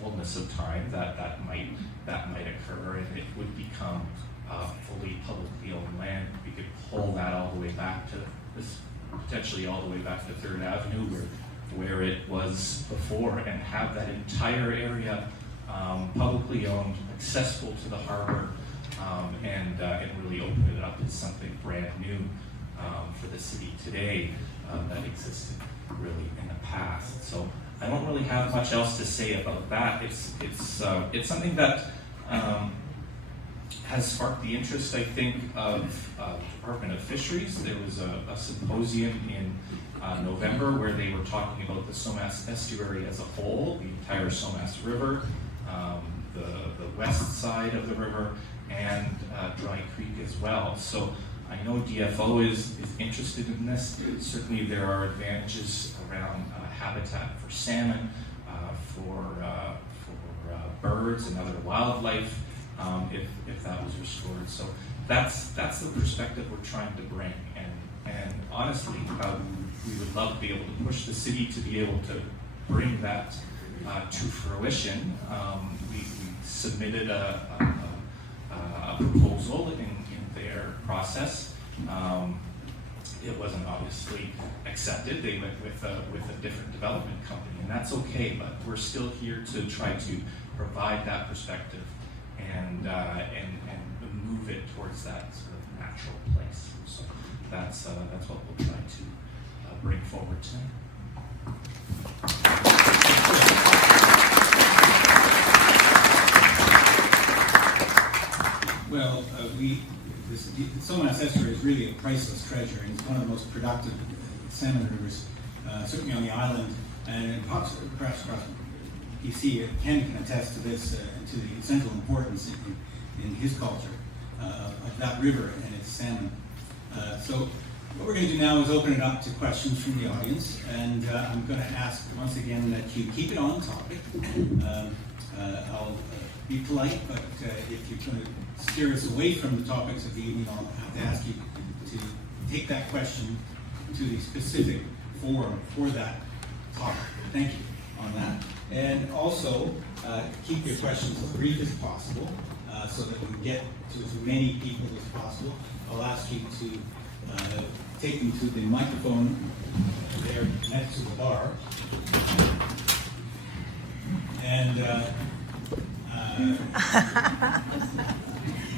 fullness of time that might occur, and it would become fully publicly owned land. We could pull that all the way back to this, potentially all the way back to 3rd Avenue, where it was before, and have that entire area publicly owned, accessible to the harbor, and really open it up as something brand new for the city today that existed really in the past. So I don't really have much else to say about that. It's something that has sparked the interest, I think, of Department of Fisheries. There was a symposium in November where they were talking about the Somass estuary as a whole, the entire Somass River, the west side of the river, and Dry Creek as well. So I know DFO is interested in this. Certainly there are advantages around habitat for salmon, for birds and other wildlife, if that was restored. So that's the perspective we're trying to bring. And honestly, we would love to be able to push the city to be able to bring that to fruition. We submitted a proposal in their process. It wasn't obviously accepted. They went with a different development company, and that's okay. But we're still here to try to provide that perspective and move it towards that sort of natural place. So that's what we'll try to bring forward tonight. Well, the Somass estuary is really a priceless treasure, and it's one of the most productive salmon rivers, certainly on the island, and perhaps across BC. Ken can attest to this and to the central importance in his culture of that river and its salmon. So what we're going to do now is open it up to questions from the audience, and I'm going to ask once again that you keep it on topic. I'll be polite, but if you're going to steer us away from the topics of the evening, I'll have to ask you to take that question to the specific forum for that topic. Thank you on that. And also, keep your questions as brief as possible so that we can get to as many people as possible. I'll ask you to take them to the microphone there next to the bar. And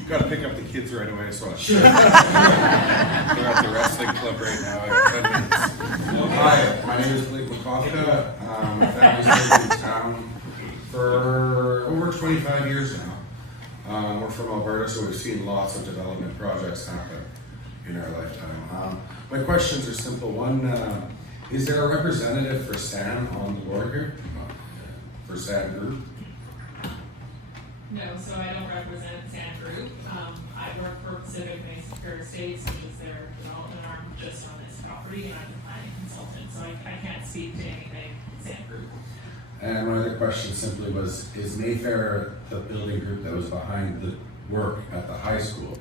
got to pick up the kids right away, so sure. They're at the wrestling club right now. I have 10 minutes. Hi, my name is Blake McCoska. My family's lived in town for over 25 years now. We're from Alberta, so we've seen lots of development projects happen in our lifetime. My questions are simple. One, is there a representative for SAN on the board here? For SAN Group? No, so I don't represent SAN Group. I work for Pacific Mayfair Estates, which is their development arm just on this property, and I'm the planning consultant, so I can't speak to anything SAN Group. And my other question simply was, is Mayfair the building group that was behind the work at the high school?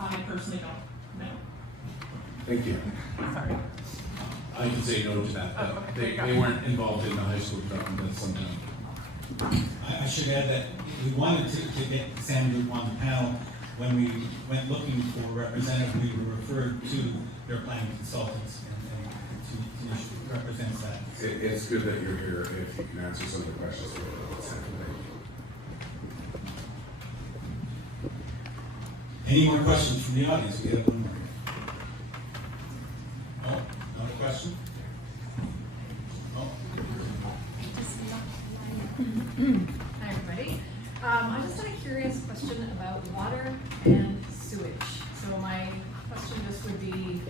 I personally don't know. Thank you. Sorry. I can say no to that. Oh, okay. They weren't involved in the high school development at some time. I should add that we wanted to get SAN Group on the panel. When we went looking for a representative, we were referred to their planning consultants, and to represent that. It's good that you're here if you can answer some of the questions. Any more questions from the audience? We have one more. Oh, another question? Oh, Hi, everybody. I just had a curious question about water and sewage. So my question just would be,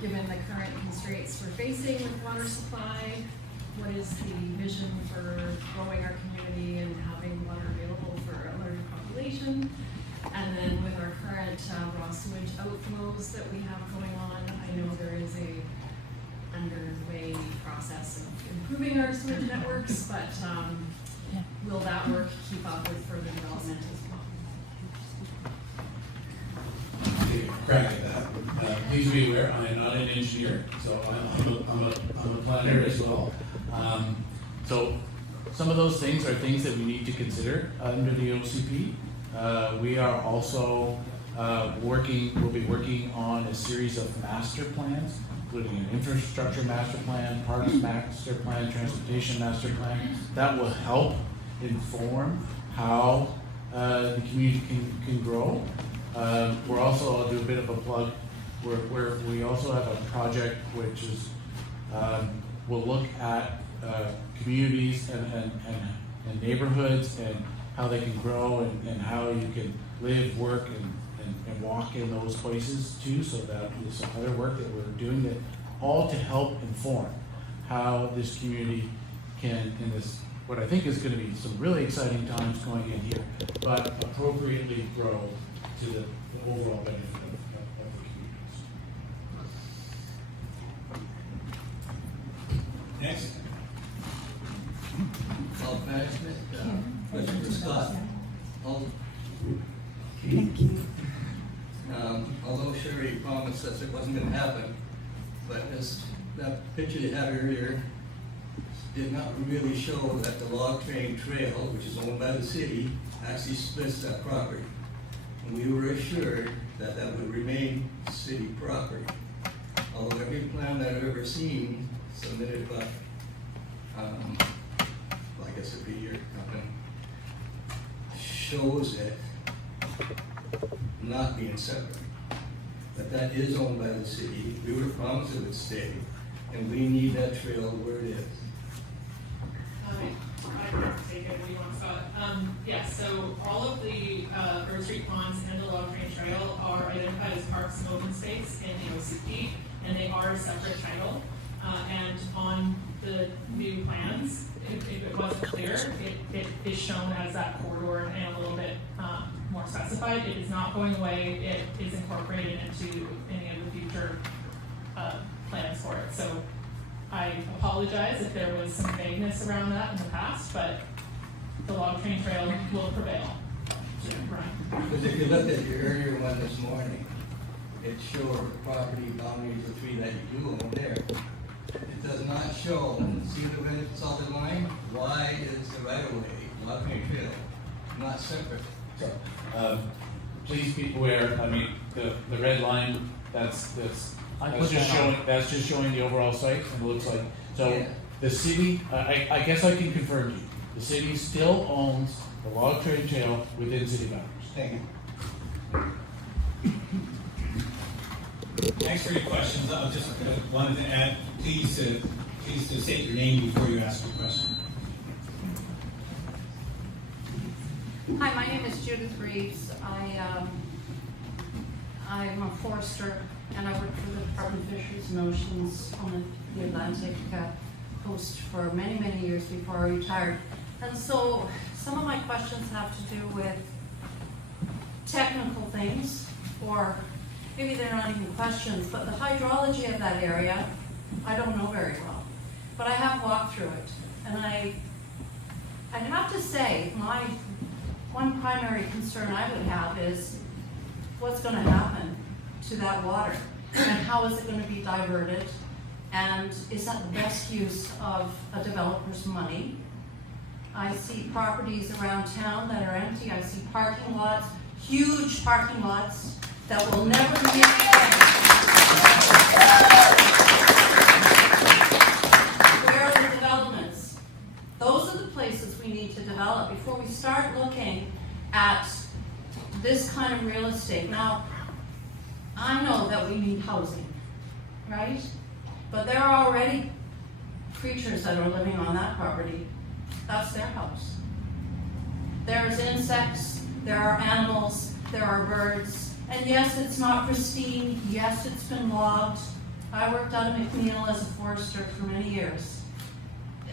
given the current constraints we're facing with water supply, what is the vision for growing our community and having water available for a larger population? And then with our current raw sewage outflows that we have going on, I know there is a underway process of improving our sewage networks, but will that work keep up with further development as well? Take a crack at that. Please be aware, I am not an engineer, so I'm a planner as well. So some of those things are things that we need to consider under the OCP. We are also we'll be working on a series of master plans, including an infrastructure master plan, parks master plan, transportation master plan, that will help inform how the community can grow. We're also, I'll do a bit of a plug, where we also have a project which is, we'll look at communities and neighborhoods and how they can grow and how you can live, work, and walk in those places too, so that there's some other work that we're doing that all to help inform how this community can, in this, what I think is going to be some really exciting times going in here, but appropriately grow to the overall benefit of the communities. next. Health management, question for Scott. Although Sherry promised us it wasn't going to happen, but that picture you had earlier did not really show that the log train trail, which is owned by the city, actually splits that property. And we were assured that that would remain city property. Although every plan that I've ever seen submitted by, I guess it'd be your company, shows it not being separate. That is owned by the city. We were promised it would stay, and we need that trail where it is. I can take it where you want, Scott. Yes, so all of the Grove Street ponds and the Log Train Trail are identified as parks and open space in the OCP, and they are a separate title. And on the new plans, if it wasn't clear, it is shown as that corridor and a little bit more specified. It is not going away. It is incorporated into any of the future plans for it. So I apologize if there was some vagueness around that in the past, but the Log Train Trail will prevail. Right. Because if you looked at your earlier one this morning, it showed the property boundaries, the three that you do own there. It does not show, see the red solid line? Why is the right of way, Log Train Trail, not separate? So, please be aware, I mean, the red line, that's just showing the overall site, and it looks like, so Yeah. the city, I guess I can confirm to you, the city still owns the Log Train Trail within city boundaries. Thank you. Thanks for your questions. I just wanted to add, please to state your name before you ask your question. Hi, my name is Judith Reeves. I'm a forester, and I worked for the Department of Fisheries and Oceans on the Atlantic coast for many, many years before I retired. And so some of my questions have to do with technical things, or maybe they're not even questions, but the hydrology of that area, I don't know very well. But I have walked through it, and I'd have to say, my one primary concern I would have is what's going to happen to that water, and how is it going to be diverted, and is that the best use of a developer's money? I see properties around town that are empty. I see parking lots, huge parking lots that will never be used. Where are the developments? Those are the places we need to develop before we start looking at this kind of real estate. Now, I know that we need housing, right? But there are already creatures that are living on that property. That's their house. There's insects, there are animals, there are birds. And yes, it's not pristine. Yes, it's been logged. I worked out of McNeil as a forester for many years.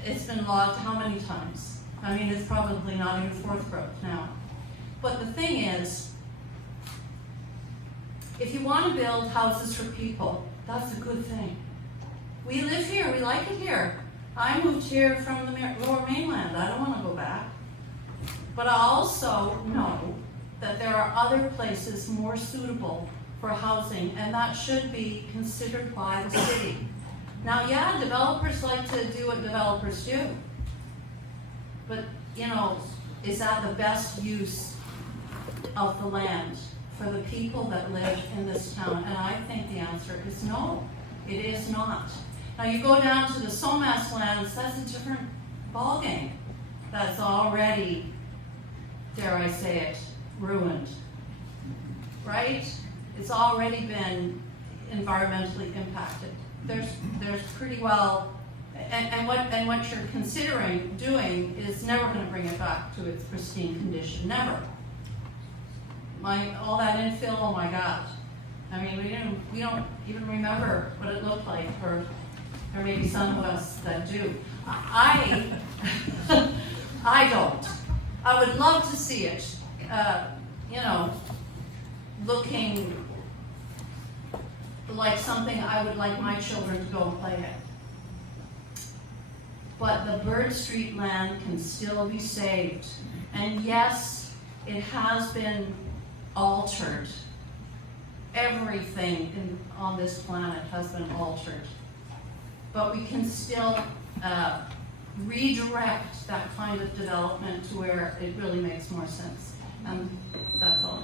It's been logged how many times? I mean, it's probably not even fourth growth now. But the thing is, if you want to build houses for people, that's a good thing. We live here, we like it here. I moved here from the Lower Mainland, I don't want to go back. But I also know that there are other places more suitable for housing, and that should be considered by the city. Now, yeah, developers like to do what developers do. But, you know, is that the best use of the land for the people that live in this town? And I think the answer is no, it is not. Now, you go down to the Somass lands, that's a different ballgame. That's already, dare I say it, ruined, right? It's already been environmentally impacted. There's pretty well, and what you're considering doing is never going to bring it back to its pristine condition, never. All that infill, oh my God. I mean, we don't even remember what it looked like, or maybe some of us that do. I don't. I would love to see it, you know, looking like something I would like my children to go and play in. But the Burde Street land can still be saved. And yes, it has been altered. Everything on this planet has been altered. But we can still redirect that kind of development to where it really makes more sense. And that's all.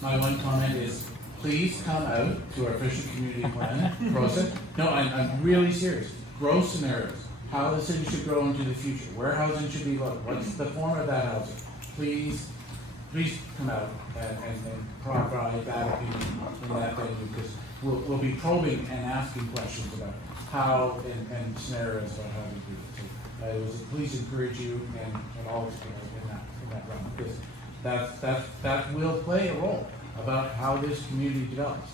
My one comment is, please come out to our official community plan process. No, I'm really serious. Grow scenarios. How the city should grow into the future. Where housing should be located. What's the form of that housing? Please come out and provide that opinion in that venue, because we'll be probing and asking questions about how and scenarios about how we do it. So I would please encourage you and all of us in that realm, because that will play a role about how this community develops.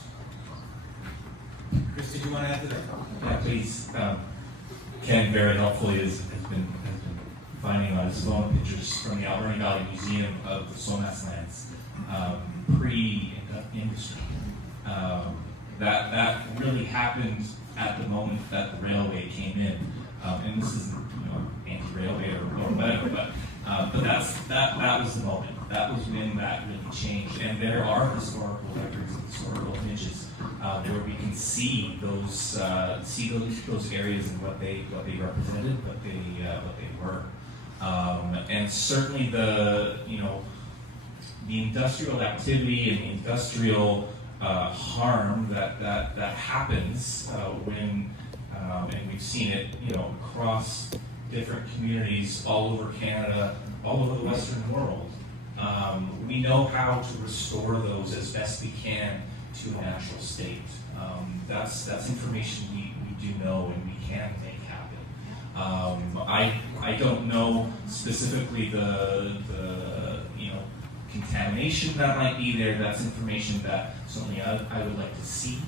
Chris, did you want to add to that? Yeah, please. Ken very helpfully has been finding his own pictures from the Alberni Valley Museum of the Somass lands, pre-industry. That really happened at the moment that the railway came in, and this isn't anti-railway or whatever, but that was the moment. That was when that really changed, and there are historical records and historical images where we can see those areas and what they represented, what they were, and certainly the industrial activity and the industrial harm that happens when and we've seen it across different communities all over Canada, all over the Western world. We know how to restore those as best we can to a natural state. That's information we do know and we can make happen. I don't know specifically the contamination that might be there. That's information that certainly I would like to see,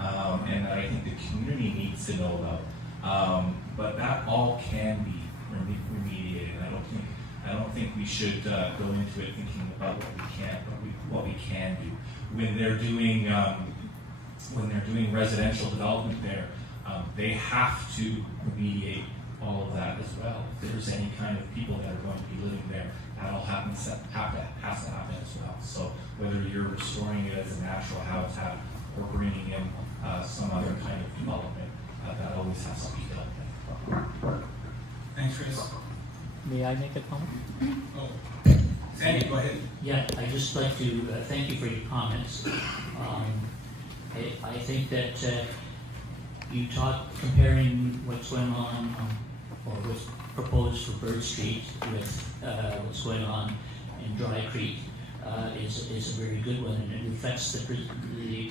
and that I think the community needs to know about. But that all can be remediated. I don't think we should go into it thinking about what we can do. When they're doing residential development there, they have to remediate all of that as well. If there's any kind of people that are going to be living there, that all has to happen as well. So whether you're restoring it as a natural habitat or bringing in some other kind of development, that always has to be done. Thanks, Chris. May I make a comment? Oh, Sandy, go ahead. Yeah, I'd just like to thank you for your comments. I think that you talked comparing what's going on, or what's proposed for Burde Street with what's going on in Dry Creek is a very good one, and it reflects the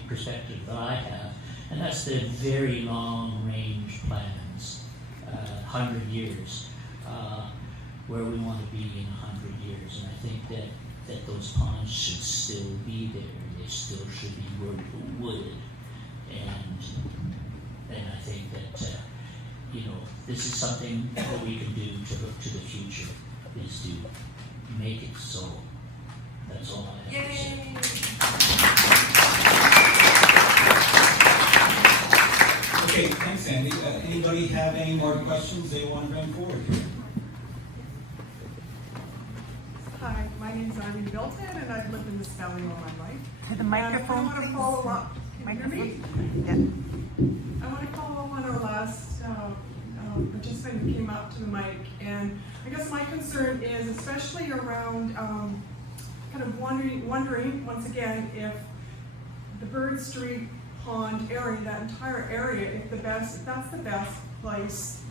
perspective that I have, and that's the very long-range plans, 100 years, where we want to be in 100 years, and I think that those ponds should still be there. They still should be wooded, and I think that this is something that we can do to look to the future, is to make it so. That's all I have to say. Okay, thanks, Andy. Anybody have any more questions they want to bring forward here? Hi, my name's Irene Bilton, and I've lived in this valley all my life. To the microphone, I want to follow up. Can you hear me? Yeah. I want to follow up on our last participant who came up to the mic, and I guess my concern is especially around kind of wondering once again if the Burde Street Pond area, that entire area, if that's the best place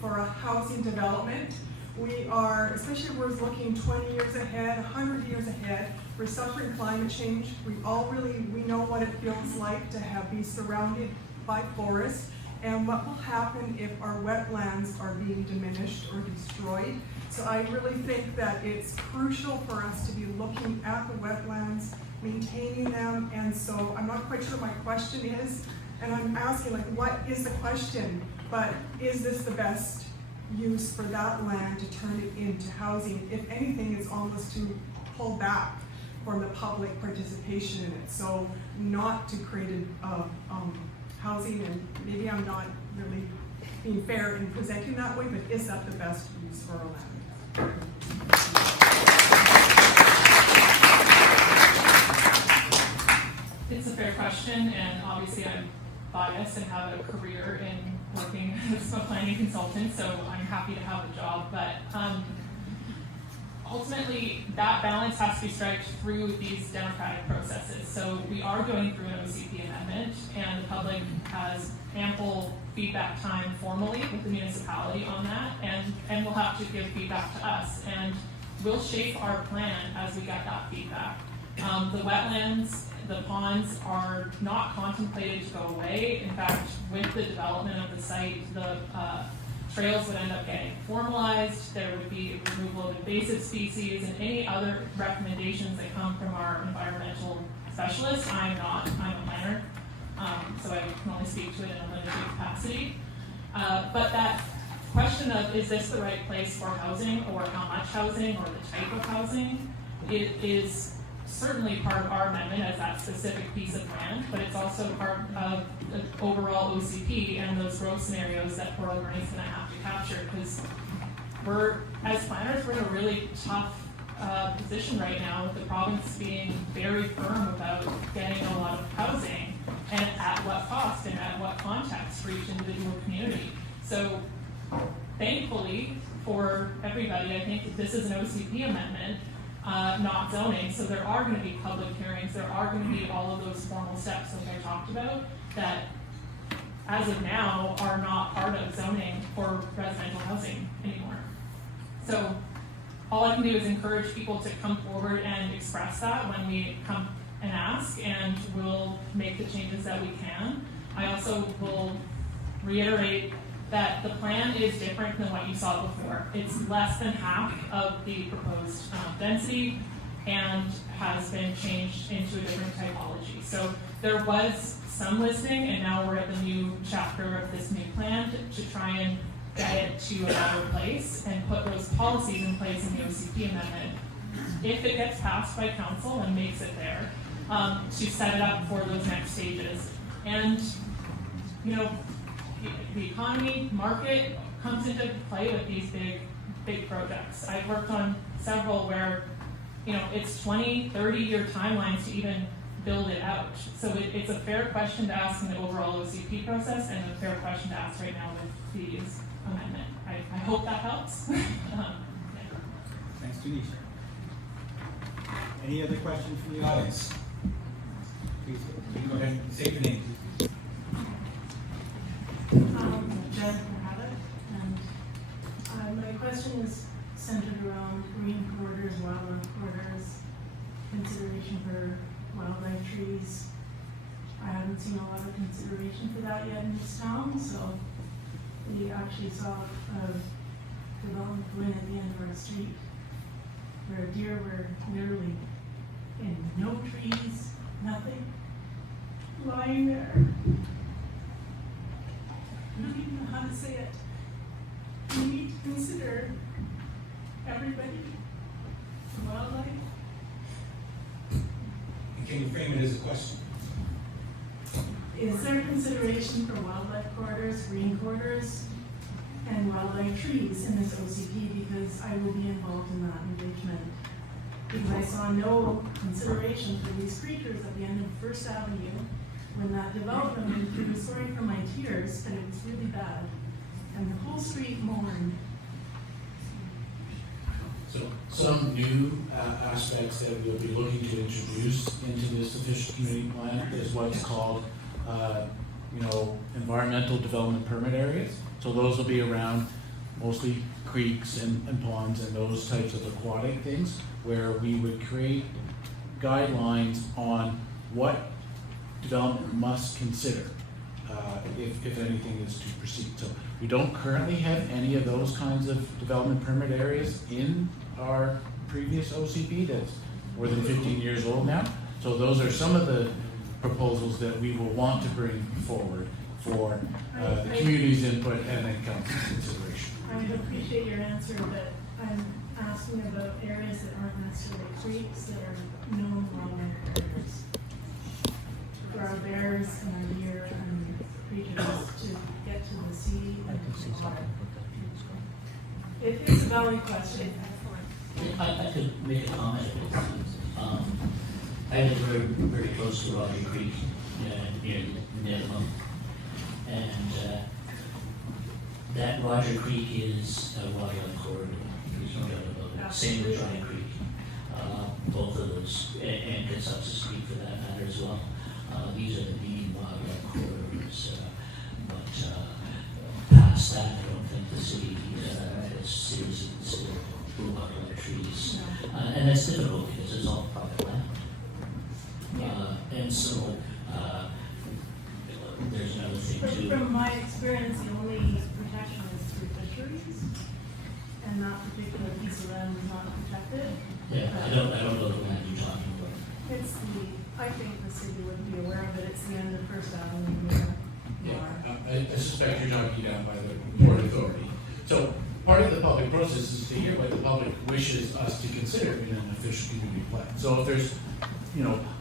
for a housing development. We are, especially if we're looking 20 years ahead, 100 years ahead, we're suffering climate change. We know what it feels like to be surrounded by forests, and what will happen if our wetlands are being diminished or destroyed. So I really think that it's crucial for us to be looking at the wetlands, maintaining them, and so I'm not quite sure what my question is, and I'm asking, like, what is the question? But is this the best use for that land to turn it into housing? If anything, it's almost to pull back from the public participation in it. So not to create housing, and maybe I'm not really being fair in presenting that way, but is that the best use for our land? It's a fair question, and obviously I'm biased and have a career in working as a planning consultant, so I'm happy to have a job, but ultimately that balance has to be struck through these democratic processes. So we are going through an OCP amendment, and the public has ample feedback time formally with the municipality on that, and we'll have to give feedback to us, and we'll shape our plan as we get that feedback. The wetlands, the ponds are not contemplated to go away. In fact, with the development of the site, the trails would end up getting formalized. There would be removal of invasive species and any other recommendations that come from our environmental specialists. I'm a planner, so I can only speak to it in a limited capacity. But that question of, is this the right place for housing, or how much housing, or the type of housing, it is certainly part of our amendment as that specific piece of land, but it's also part of the overall OCP and those growth scenarios that Port Alberni is going to have to capture, because as planners, we're in a really tough position right now, with the province being very firm about getting a lot of housing, and at what cost and at what context for each individual community. So thankfully for everybody, I think that this is an OCP amendment, not zoning, so there are going to be public hearings, there are going to be all of those formal steps that I talked about that as of now are not part of zoning for residential housing anymore. So all I can do is encourage people to come forward and express that when we come and ask, and we'll make the changes that we can. I also will reiterate that the plan is different than what you saw before. It's less than half of the proposed density and has been changed into a different typology. So there was some listening, and now we're at the new chapter of this new plan to try and get it to a better place and put those policies in place in the OCP amendment, if it gets passed by council and makes it there, to set it up for those next stages. And, you know, the economy, market comes into play with these big projects. I've worked on several where, you know, it's 20, 30-year timelines to even build it out. So it's a fair question to ask in the overall OCP process, and a fair question to ask right now with the amendment. I hope that helps. Thanks, Teunesha. Any other questions from the audience? Please go ahead and say your name. there's wildlife corridors, consideration for wildlife trees. I haven't seen a lot of consideration for that yet in this town, so we actually saw a development go in at the end of our street where deer were literally in no trees, nothing, lying there. I don't even know how to say it. We need to consider everybody, wildlife. And can you frame it as a question? Is there consideration for wildlife corridors, green corridors, and wildlife trees in this OCP? Because I will be involved in that engagement. Because I saw no consideration for these creatures at the end of First Avenue when that development went through. Sorry for my tears, but it was really bad. And the whole street mourned. So some new aspects that we'll be looking to introduce into this official community plan is what's called, environmental development permit areas. So those will be around mostly creeks and ponds and those types of aquatic things, where we would create guidelines on what development must consider if anything is to proceed. So we don't currently have any of those kinds of development permit areas in our previous OCP that's more than 15 years old now. So those are some of the proposals that we will want to bring forward for the community's input and then council's consideration. I appreciate your answer, but I'm asking about areas that aren't necessarily creeks, that are known wildlife corridors. For our bears and our deer and creatures to get to the sea and to the water. It is a valid question. I could make a comment. I live very, very close to Roger Creek, near Nederland. And that Roger Creek is a wildlife corridor. There's no doubt about it. Same with Dry Creek. Both of those, and Consumption Creek for that matter as well. These are the leading wildlife corridors. But past that, I don't think the city has seriously considered wildlife trees. And that's difficult because it's all private land. And so there's another thing too. From my experience, the only protection is through fisheries, and that particular piece of land is not protected. Yeah, I don't know the land you're talking about. It's I think the city would be aware of it. It's the end of First Avenue. I suspect you're talking down by the Port Authority. So part of the public process is to hear what the public wishes us to consider in an official community plan. So if there's,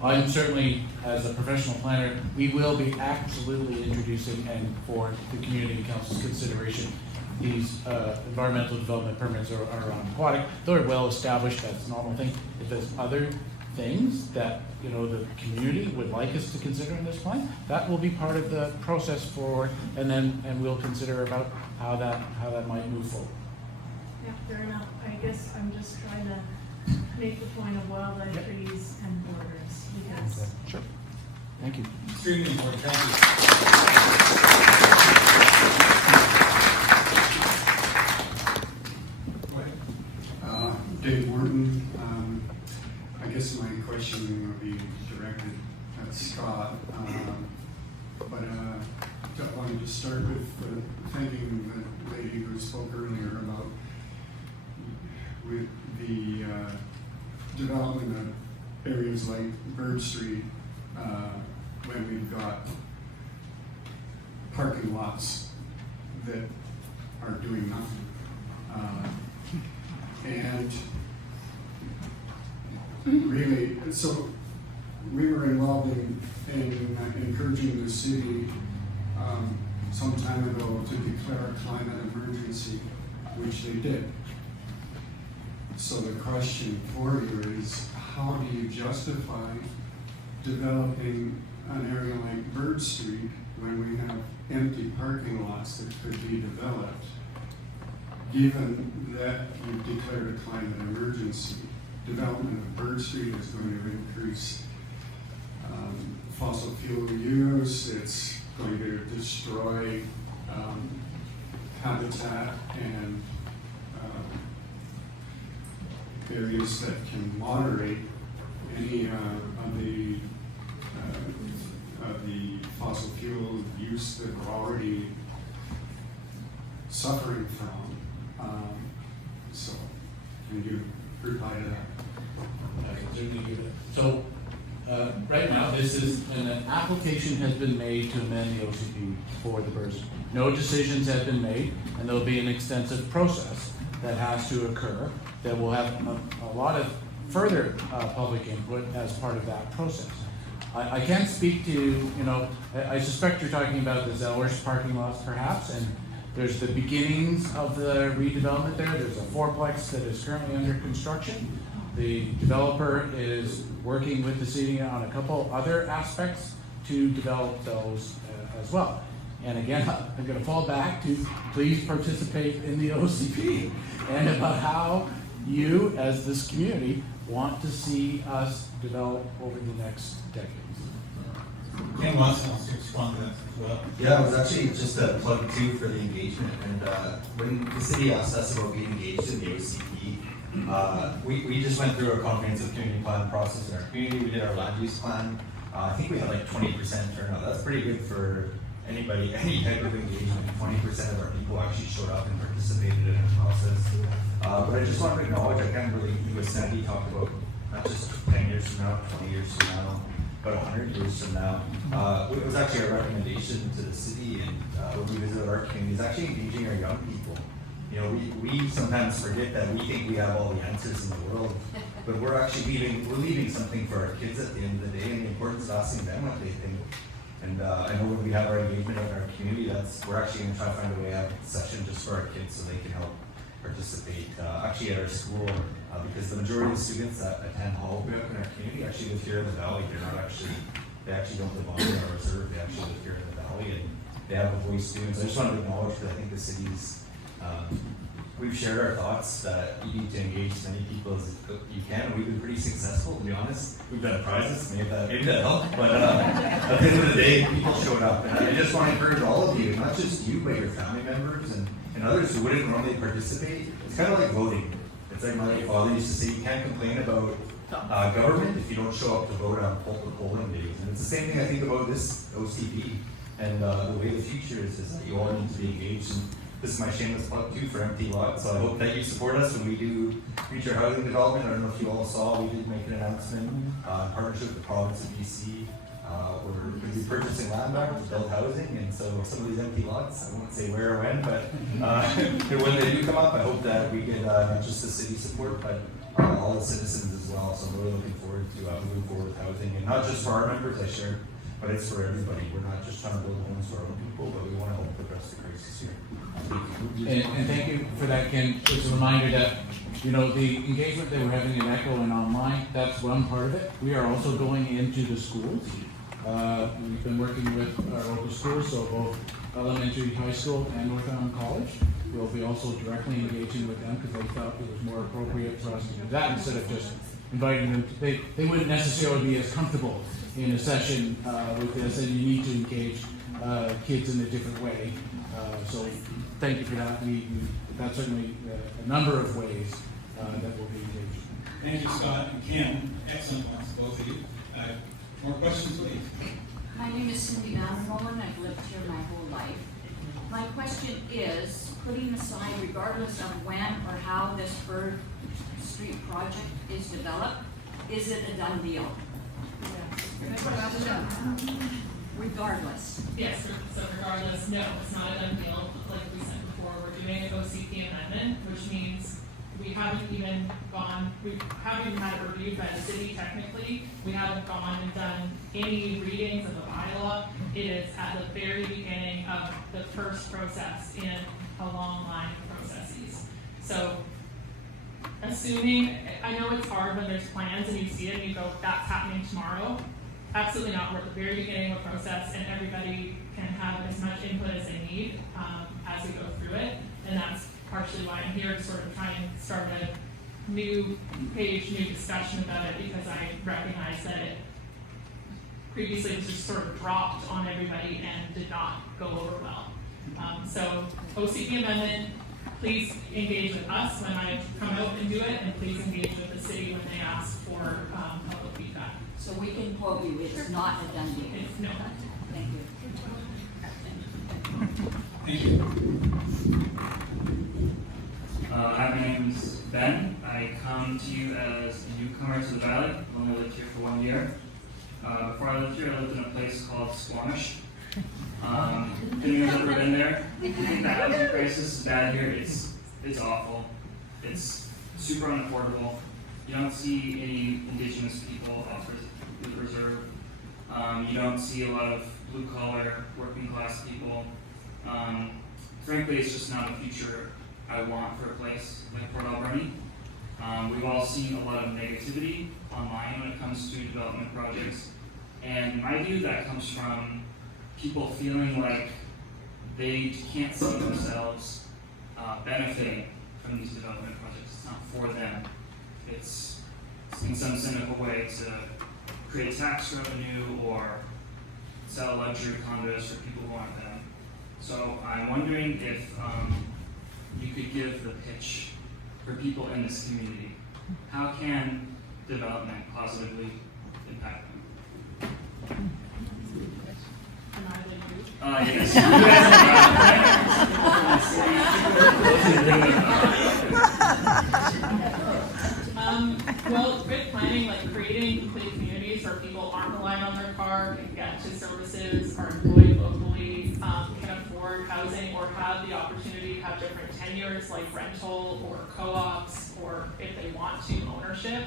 I'm certainly, as a professional planner, we will be absolutely introducing and for the community council's consideration, these environmental development permits are around aquatic. They're well established, that's a normal thing. If there's other things that the community would like us to consider in this plan, that will be part of the process forward, and we'll consider about how that might move forward. Yeah, fair enough. I guess I'm just trying to make the point of wildlife trees and borders, because Sure. Thank you. Extremely important. Thank you. Go ahead. Dave Wharton. I guess my question would be directed at Scott, but I wanted to start with thanking the lady who spoke earlier about with the development of areas like Bird Street when we've got parking lots that are doing nothing. And really, so we were involved in encouraging the city some time ago to declare a climate emergency, which they did. So the question for you is, how do you justify developing an area like Bird Street when we have empty parking lots that could be developed, given that you've declared a climate emergency? Development of Bird Street is going to increase fossil fuel use. It's going to destroy habitat and areas that can moderate any of the fossil fuel use that we're already suffering from. So, can you reply to that? I can certainly do that. So, right now, an application has been made to amend the OCP for the Burst. No decisions have been made, and there'll be an extensive process that has to occur that will have a lot of further public input as part of that process. I can't speak to, I suspect you're talking about the Zellers parking lots perhaps, and there's the beginnings of the redevelopment there. There's a fourplex that is currently under construction. The developer is working with the city on a couple other aspects to develop those as well. And again, I'm going to fall back to please participate in the OCP and about how you, as this community, want to see us develop over the next decades. Ken Watson wants to respond to that as well. Yeah, it was actually just a plug too for the engagement. And when the city asked us about being engaged in the OCP, we just went through a comprehensive community plan process in our community. We did our land use plan. I think we had like 20% turnout. That's pretty good for anybody, any type of engagement. 20% of our people actually showed up and participated in the process. But I just wanted to acknowledge, I can't really, with Sandy talked about not just 10 years from now, 20 years from now, but 100 years from now. It was actually a recommendation to the city, and when we visited our community, is actually engaging our young people. We sometimes forget that we think we have all the answers in the world, but we're actually leaving something for our kids at the end of the day, and the importance of asking them what they think. And I know when we have our engagement in our community, we're actually going to try to find a way to have a session just for our kids so they can help participate actually at our school, because the majority of the students that attend Holloway in our community actually live here in the valley. They actually don't live on our reserve, they actually live here in the valley, and they have a voice too. And so I just wanted to acknowledge that I think the city's, we've shared our thoughts that you need to engage as many people as you can, and we've been pretty successful, to be honest. We've done prizes, maybe that helped, but at the end of the day, people showed up. And I just want to encourage all of you, not just you, but your family members and others who wouldn't normally participate. It's kind of like voting. It's like my father used to say, you can't complain about government if you don't show up to vote on polling days. And it's the same thing I think about this OCP. And the way the future is that you all need to be engaged. And this is my shameless plug too for empty lots. So I hope that you support us when we do future housing development. I don't know if you all saw, we did make an announcement in partnership with the province of BC. We're going to be purchasing land back to build housing, and so some of these empty lots, I won't say where or when, but when they do come up, I hope that we get not just the city support, but all the citizens as well. So I'm really looking forward to moving forward with housing, and not just for our members, I shared, but it's for everybody. We're not just trying to build homes for our own people, but we want to help address the crisis here. And thank you for that, Ken. It's a reminder that, the engagement that we're having in Echo and online, that's one part of it. We are also going into the schools. We've been working with our local schools, so both elementary, high school, and North Island College. We'll be also directly engaging with them because they thought it was more appropriate for us to do that instead of just inviting them. They wouldn't necessarily be as comfortable in a session with this, and you need to engage kids in a different way. So thank you for that. That's certainly a number of ways that we'll be engaged. Thank you, Scott and Kim. Excellent ones, both of you. More questions, please. My name is Cindy Vandermolen. I've lived here my whole life. My question is, putting aside, regardless of when or how this Burde Street project is developed, is it a done deal? Regardless. Yes, so regardless, no, it's not a done deal. Like we said before, we're doing an OCP amendment, which means we haven't even had it reviewed by the city technically. We haven't gone and done any readings of the bylaw. It is at the very beginning of the first process in a long line of processes. So assuming, I know it's hard when there's plans and you see it and you go, that's happening tomorrow. Absolutely not. We're at the very beginning of a process and everybody can have as much input as they need as we go through it. And that's partially why I'm here to sort of try and start a new page, new discussion about it, because I recognize that it previously was just sort of dropped on everybody and did not go over well. So OCP amendment, please engage with us when I come out and do it, and please engage with the city when they ask for public feedback. So we can quote you, it's not a done deal. It's no. Thank you. Thank you. Hi, my name is Ben. I come to you as a newcomer to the Valley. I've only lived here for 1 year. Before I lived here, I lived in a place called Squamish. Anyone ever been there? I think the housing crisis is bad here. It's awful. It's super unaffordable. You don't see any Indigenous people off the reserve. You don't see a lot of blue-collar, working-class people. Frankly, it's just not a future I want for a place like Port Alberni. We've all seen a lot of negativity online when it comes to development projects. And in my view, that comes from people feeling like they can't see themselves benefiting from these development projects. It's not for them. It's in some cynical way to create tax revenue or sell luxury condos for people who aren't them. So I'm wondering if you could give the pitch for people in this community. How can development positively impact them? Yes. Well, good planning, like creating complete communities where people aren't relying on their car, can get to services, are employed locally, can afford housing, or have the opportunity to have different tenures like rental or co-ops, or if they want to, ownership.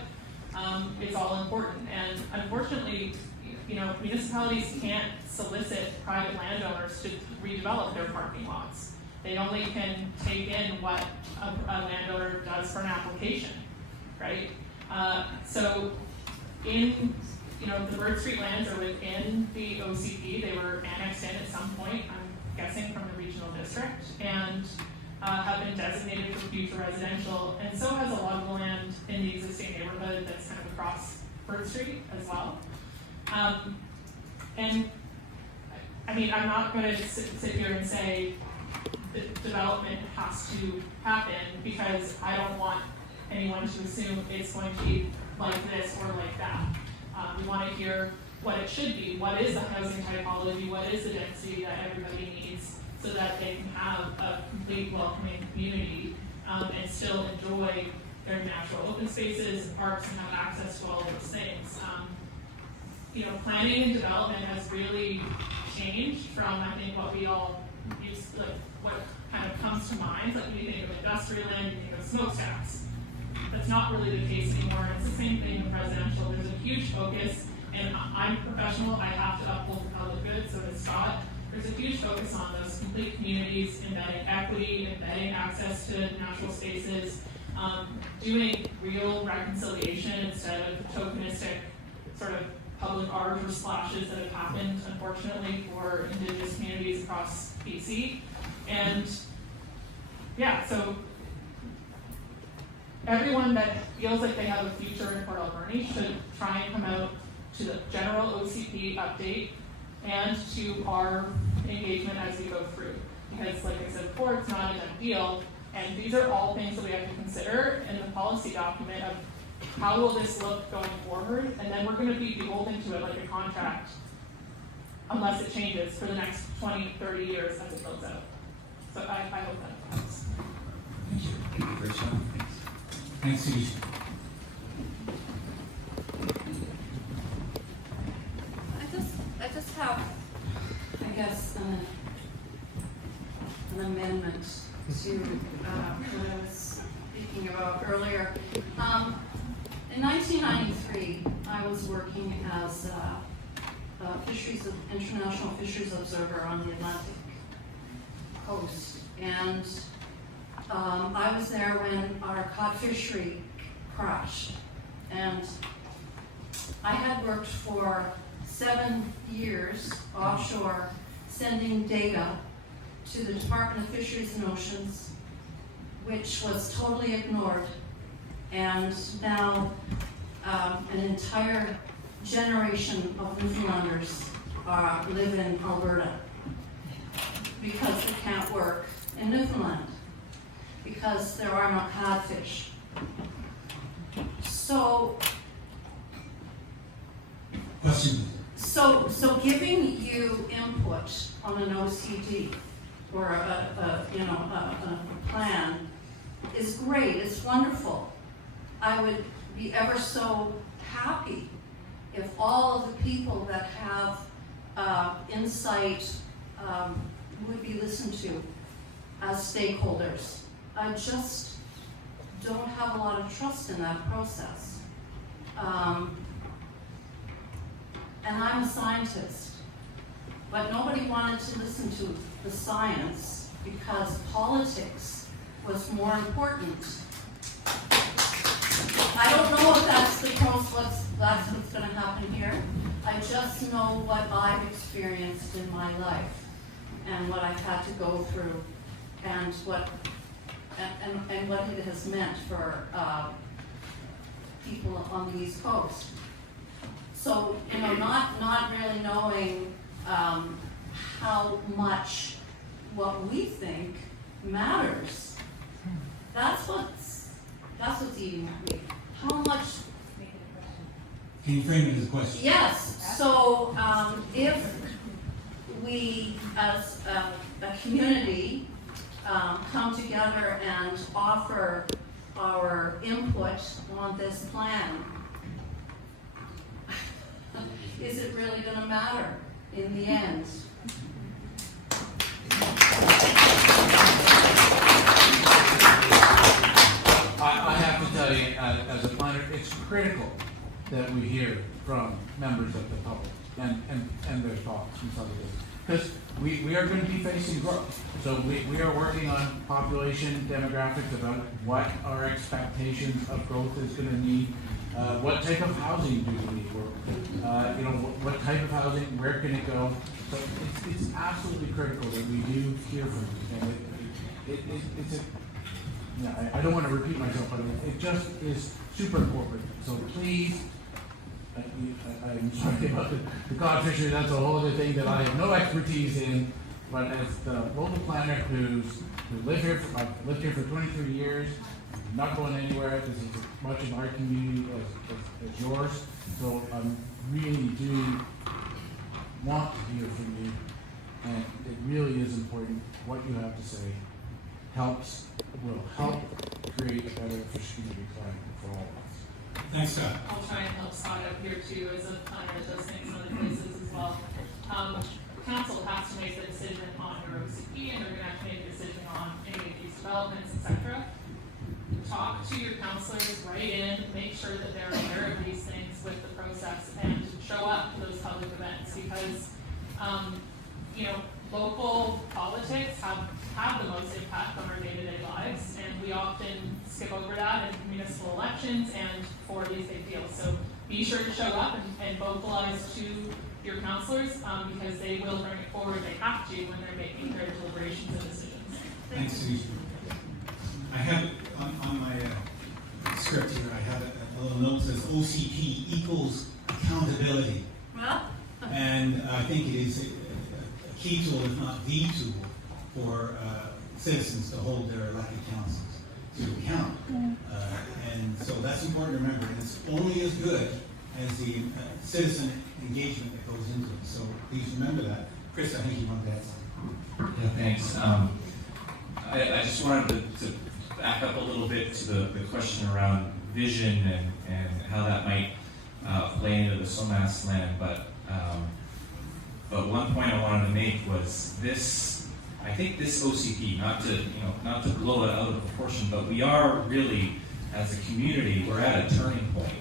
It's all important. And unfortunately, municipalities can't solicit private landowners to redevelop their parking lots. They only can take in what a landowner does for an application, right? So in, the Bird Street lands are within the OCP. They were annexed in at some point, I'm guessing from the regional district, and have been designated for future residential, and so has a lot of the land in the existing neighborhood that's kind of across Bird Street as well. And I mean, I'm not going to sit here and say that development has to happen, because I don't want anyone to assume it's going to be like this or like that. We want to hear what it should be. What is the housing typology? What is the density that everybody needs, so that they can have a complete welcoming community and still enjoy their natural open spaces and parks and have access to all of those things. Planning and development has really changed from, I think, what we all used, like what kind of comes to mind. Like when you think of industrial land, you think of smokestacks. That's not really the case anymore. It's the same thing with residential. There's a huge focus, and I'm professional, I have to uphold the public good, so does Scott. There's a huge focus on those complete communities, embedding equity, embedding access to natural spaces, doing real reconciliation instead of tokenistic sort of public art or splashes that have happened, unfortunately, for Indigenous communities across BC. And yeah, so everyone that feels like they have a future in Port Alberni should try and come out to the general OCP update and to our engagement as we go through. Because like I said before, it's not a done deal, and these are all things that we have to consider in the policy document of how will this look going forward, and then we're going to be beholden to it like a contract unless it changes for the next 20, 30 years as it builds out. So I hope that helps. Thank you, Teunesha. Thanks, Teunesha. I just have, I guess, an amendment to what I was speaking about earlier. In 1993, I was working as a international fisheries observer on the Atlantic coast, and I was there when our cod fishery crashed, and I had worked for 7 years offshore, sending data to the Department of Fisheries and Oceans, which was totally ignored. And now an entire generation of Newfoundlanders live in Alberta because they can't work in Newfoundland. because there are no catfish. So, Question. so giving you input on an OCD or a plan is great, it's wonderful. I would be ever so happy if all of the people that have insight would be listened to as stakeholders. I just don't have a lot of trust in that process. And I'm a scientist, but nobody wanted to listen to the science because politics was more important. I don't know if that's the process, that's what's going to happen here. I just know what I've experienced in my life and what I've had to go through and what it has meant for people on the East Coast. So, not really knowing how much what we think matters. That's what's eating at me. How much? Can you frame it as a question? Yes. So, if we, as a community, come together and offer our input on this plan, is it really going to matter in the end? I have to tell you, as a planner, it's critical that we hear from members of the public and their thoughts and some of this. Because we are going to be facing growth. So we are working on population demographics about what our expectations of growth is going to need. What type of housing do we need? What type of housing, where can it go? So it's absolutely critical that we do hear from you. And I don't want to repeat myself, but it just is super important. So please, I'm sorry about the cod fishery, that's a whole other thing that I have no expertise in, but as the local planner who lived here for 23 years, not going anywhere, this is as much of our community as yours, so I really do want to hear from you, and it really is important what you have to say will help create a better fish community climate for all of us. Thanks, Scott. I'll try and help Scott out here too, as a planner that does things in other places as well. Council has to make the decision on your OCP, and they're going to have to make a decision on any of these developments, etc. Talk to your councilors, write in, make sure that they're aware of these things with the process, and show up to those public events because, local politics have the most impact on our day-to-day lives, and we often skip over that in municipal elections and for these big deals. So be sure to show up and vocalize to your councilors because they will bring it forward. They have to when they're making their deliberations and decisions. Thanks, Teunesha. I have on my script here, I have a little note that says OCP equals accountability. And I think it is a key tool, if not the tool, for citizens to hold their elected councils to account. And so that's important to remember. And it's only as good as the citizen engagement that goes into it. So please remember that. Chris, I think you wanted to add something. Yeah, thanks. I just wanted to back up a little bit to the question around vision and how that might play into the Somass land. But one point I wanted to make was this. I think this OCP, not to blow it out of proportion, but we are really, as a community, we're at a turning point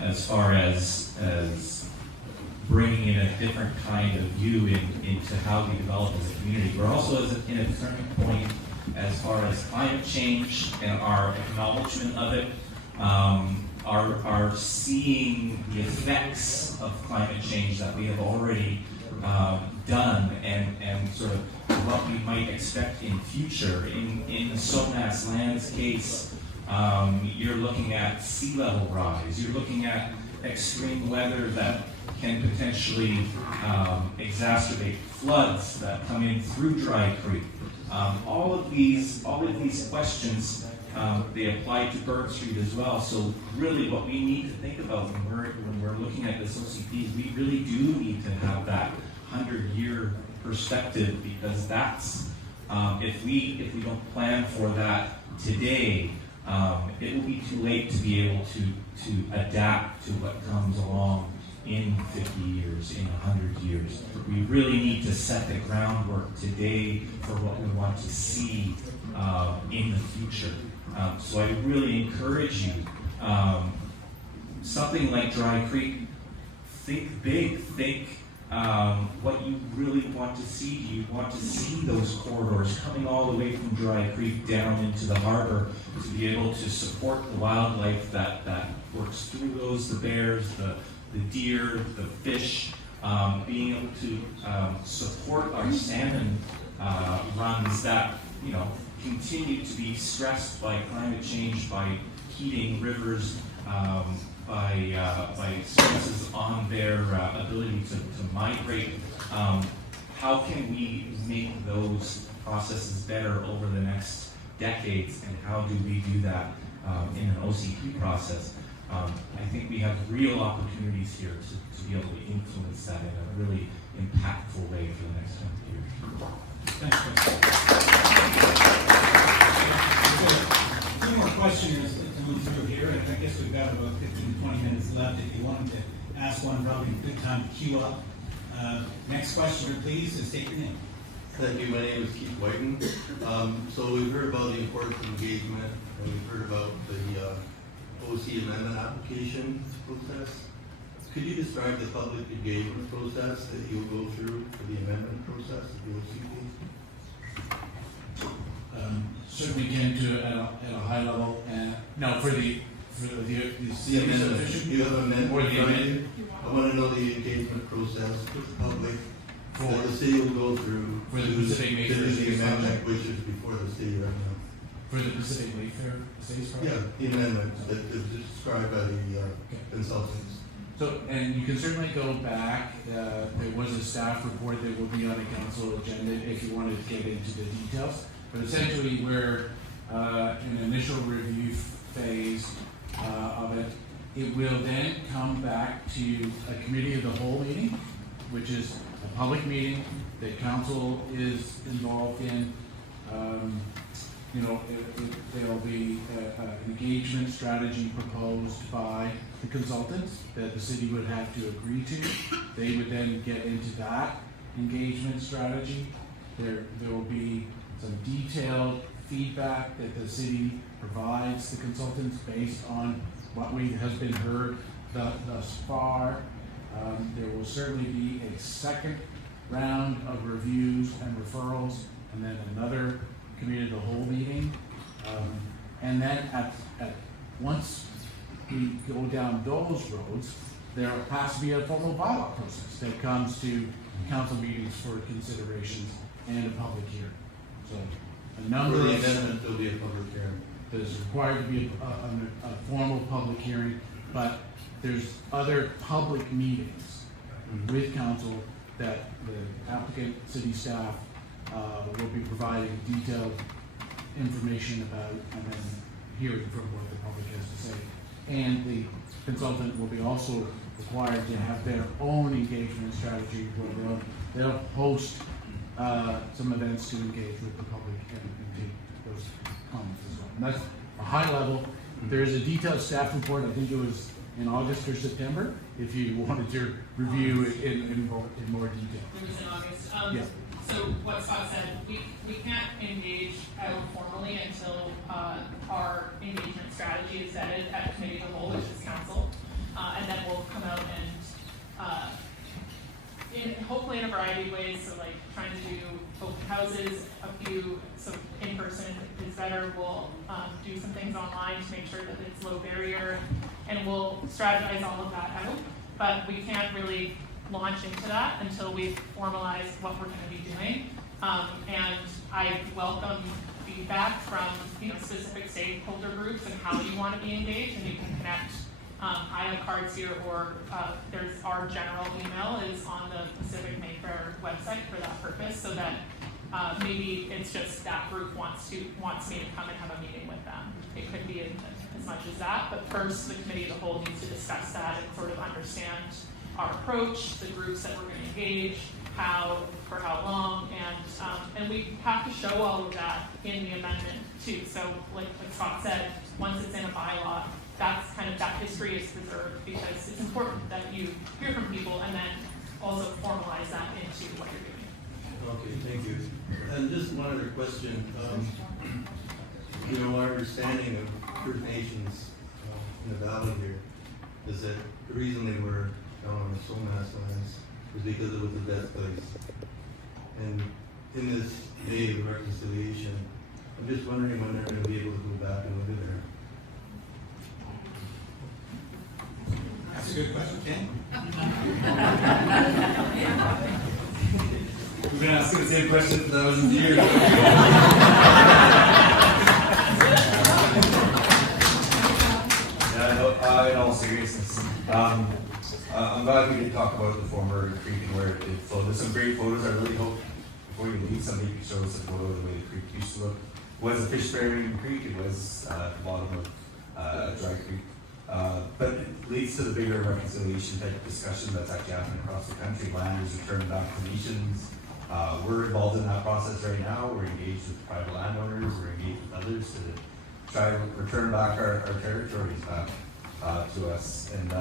as far as bringing in a different kind of view into how we develop as a community. We're also in a turning point as far as climate change and our acknowledgement of it, are seeing the effects of climate change that we have already done and sort of what we might expect in future. In the Somass land's case, you're looking at sea level rise, you're looking at extreme weather that can potentially exacerbate floods that come in through Dry Creek. All of these questions, they apply to Burke Street as well. So really what we need to think about when we're looking at this OCP, we really do need to have that 100-year perspective, because that's, if we don't plan for that today, it will be too late to be able to adapt to what comes along in 50 years, in 100 years. We really need to set the groundwork today for what we want to see in the future. So I really encourage you, something like Dry Creek, think big, think what you really want to see. You want to see those corridors coming all the way from Dry Creek down into the harbor to be able to support the wildlife that works through those, the bears, the deer, the fish, being able to support our salmon runs that, you know, continue to be stressed by climate change, by heating rivers, by stresses on their ability to migrate. How can we make those processes better over the next decades, and how do we do that in an OCP process? I think we have real opportunities here to be able to influence that in a really impactful way for the next 20 years. Thanks, Chris. Two more questions to move through here, and I guess we've got about 15-20 minutes left. If you wanted to ask one, probably a good time to queue up. Next questioner, please, and state your name. Thank you. My name is Keith Whiten. So we've heard about the importance of engagement, and we've heard about the OC amendment application process. Could you describe the public engagement process that you'll go through for the amendment process of the OCP? Certainly can do it at a high level, and no, for the amendment. You have an amendment or the in front of amendment. you? I want to know the engagement process with the public For- that the city will go through for the to Pacific do Mayfair the Estates amendment, project. which is before the city right now. For the Pacific Mayfair Estates project? Yeah, the amendment that is described by the consultants. So, and you can certainly go back, there was a staff report that will be on a council agenda if you wanted to get into the details. But essentially, we're in an initial review phase of it. It will then come back to a committee of the whole meeting, which is a public meeting that council is involved in. There will be an engagement strategy proposed by the consultants that the city would have to agree to. They would then get into that engagement strategy. There will be some detailed feedback that the city provides the consultants based on what has been heard thus far. There will certainly be a second round of reviews and referrals, and then another committee of the whole meeting. And then once we go down those roads, there has to be a formal bylaw process that comes to council meetings for considerations and a public hearing. So a number For the of amendment, there'll be a public hearing. there's required to be a formal public hearing, but there's other public meetings with council that the applicant, city staff, will be providing detailed information about, and then hearing from what the public has to say. And the consultant will be also required to have their own engagement strategy where they'll host some events to engage with the public and take those comments as well. And that's a high level. There is a detailed staff report, I think it was in August or September, if you wanted to review it in more detail. It was in August. Yeah. So what Scott said, we can't engage formally until our engagement strategy is vetted at committee of the whole, which is council, and then we'll come out and hopefully in a variety of ways. So like trying to do open houses, a few so in person is better. We'll do some things online to make sure that it's low barrier, and we'll strategize all of that out. But we can't really launch into that until we've formalized what we're going to be doing. And I welcome feedback from specific stakeholder groups and how you want to be engaged, and you can connect. I have cards here, or there's our general email is on the Pacific Mayfair website for that purpose, so that Maybe it's just that group wants me to come and have a meeting with them. It could be as much as that, but first the committee of the whole needs to discuss that and sort of understand our approach, the groups that we're going to engage, how, for how long, and we have to show all of that in the amendment too. So like Scott said, once it's in a bylaw, that's kind of, that history is preserved because it's important that you hear from people and then also formalize that into what you're doing. Okay, thank you. And just one other question. Our understanding of First Nations in the valley here is that the reason they were down on the Somass lands was because it was a death place. And in this day of reconciliation, I'm just wondering when they're going to be able to go back and live there. That's a good question, Ken. We've been asking the same question for thousands of years. In all seriousness, I'm glad we did talk about the former creek and where it flowed. There's some great photos. I really hope before you leave, somebody could show us a photo of the way the creek used to look. It was a fish-bearing creek. It was at the bottom of a dry creek. But it leads to the bigger reconciliation type of discussion that's actually happening across the country. Land is returned back to nations. We're involved in that process right now. We're engaged with private landowners. We're engaged with others to try to return back our territories back to us. And so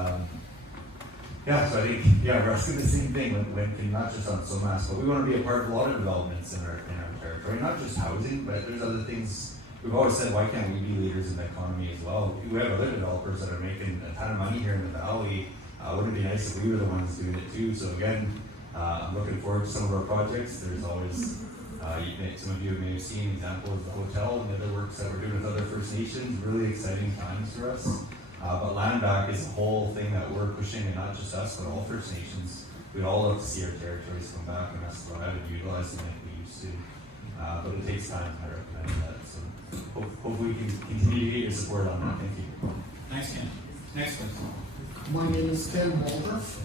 I think, we're asking the same thing when not just on Somass, but we want to be a part of a lot of developments in our territory, not just housing, but there's other things. We've always said, why can't we be leaders in the economy as well? We have other developers that are making a ton of money here in the valley. Wouldn't it be nice if we were the ones doing it too? So again, I'm looking forward to some of our projects. There's always, some of you may have seen examples of the hotel and the other works that we're doing with other First Nations. Really exciting times for us. But land back is a whole thing that we're pushing, and not just us, but all First Nations. We'd all love to see our territories come back and us go ahead and utilize them like we used to. But it takes time, I recognize that. So hopefully we can continue to get your support on that. Thank you. Thanks, Ken. Next question. My name is Ken Waldorf.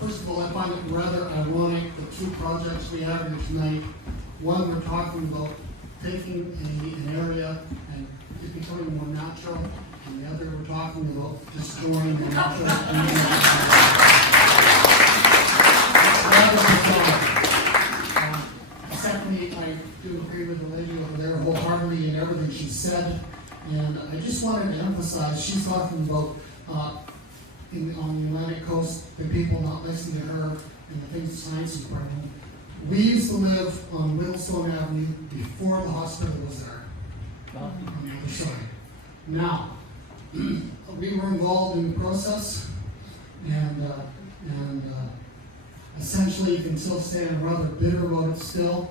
First of all, I find it rather ironic the two projects we have here tonight. One, we're talking about taking an area and it becoming more natural, and the other, we're talking about destroying the natural Secondly, I do agree with the lady over there wholeheartedly in everything she said, and I just wanted to emphasize, she's talking about on the Atlantic coast, the people not listening to her and the things that science is bringing. We used to live on Whittlestone Avenue before the hospital was there, on the other side. Now, we were involved in the process, and essentially you can still say I'm rather bitter about it still.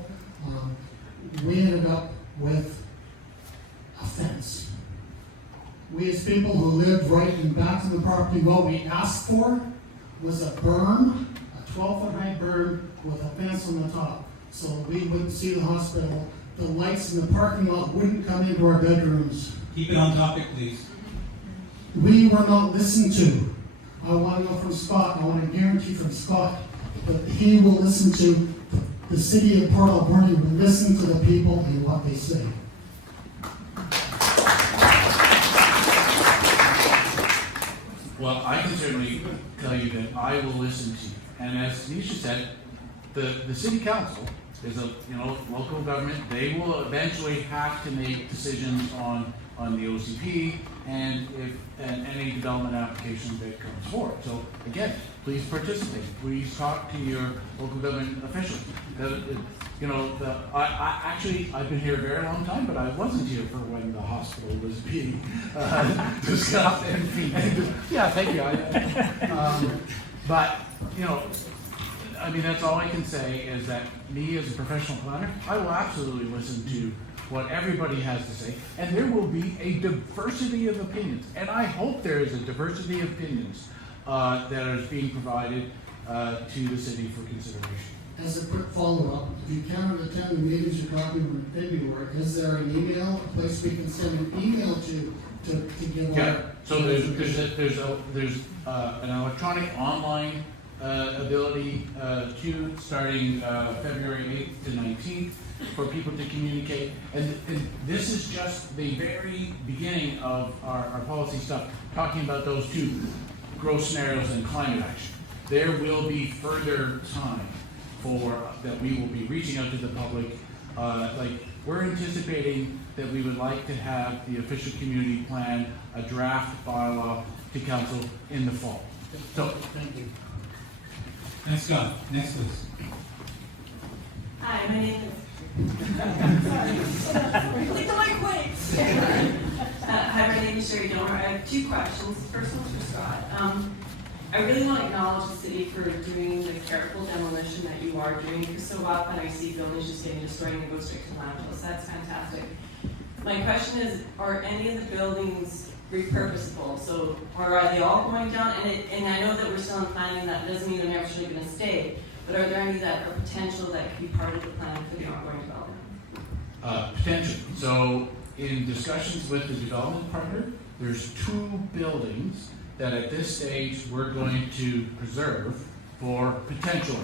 We ended up with a fence. We as people who lived right in back of the property, what we asked for was a berm, a 12-foot high berm with a fence on the top, so we wouldn't see the hospital. The lights in the parking lot wouldn't come into our bedrooms. Keep it on topic, please. We were not listened to. I want to know from Scott, I want to guarantee from Scott that he will listen to the city of Port Alberni, will listen to the people and what they say. Well, I can certainly tell you that I will listen to you. And as Teunesha said, the city council is a local government. They will eventually have to make decisions on the OCP and any development application that comes forward. So again, please participate. Please talk to your local government officials. I've been here a very long time, but I wasn't here for when the hospital was being discussed and yeah, thank you. That's all I can say is that me as a professional planner, I will absolutely listen to what everybody has to say, and there will be a diversity of opinions, and I hope there is a diversity of opinions that is being provided to the city for consideration. As a quick follow-up, if you cannot attend the meetings you're talking about in February, is there an email, a place we can send an email to give our... So there's an electronic online ability to, starting February 8th to 19th, for people to communicate. And this is just the very beginning of our policy stuff, talking about those two growth scenarios and climate action. There will be further time that we will be reaching out to the public. We're anticipating that we would like to have the official community plan, a draft bylaw to council in the fall. So, thank you. Thanks, Scott. Next, please. Hi, my name is. Sorry. Click the mic, wait. Hi, my name is Sherry Domer. I have two questions. The first one's for Scott. I really want to acknowledge the city for doing the careful demolition that you are doing, because so often I see buildings just getting destroyed and go straight to landfills. That's fantastic. My question is, are any of the buildings repurposable? So, or are they all going down? And I know that we're still in planning. That doesn't mean they're actually going to stay. But are there any that are potential that could be part of the plan for the ongoing development? Potential. So, in discussions with the development partner, there's two buildings that at this stage we're going to preserve for potential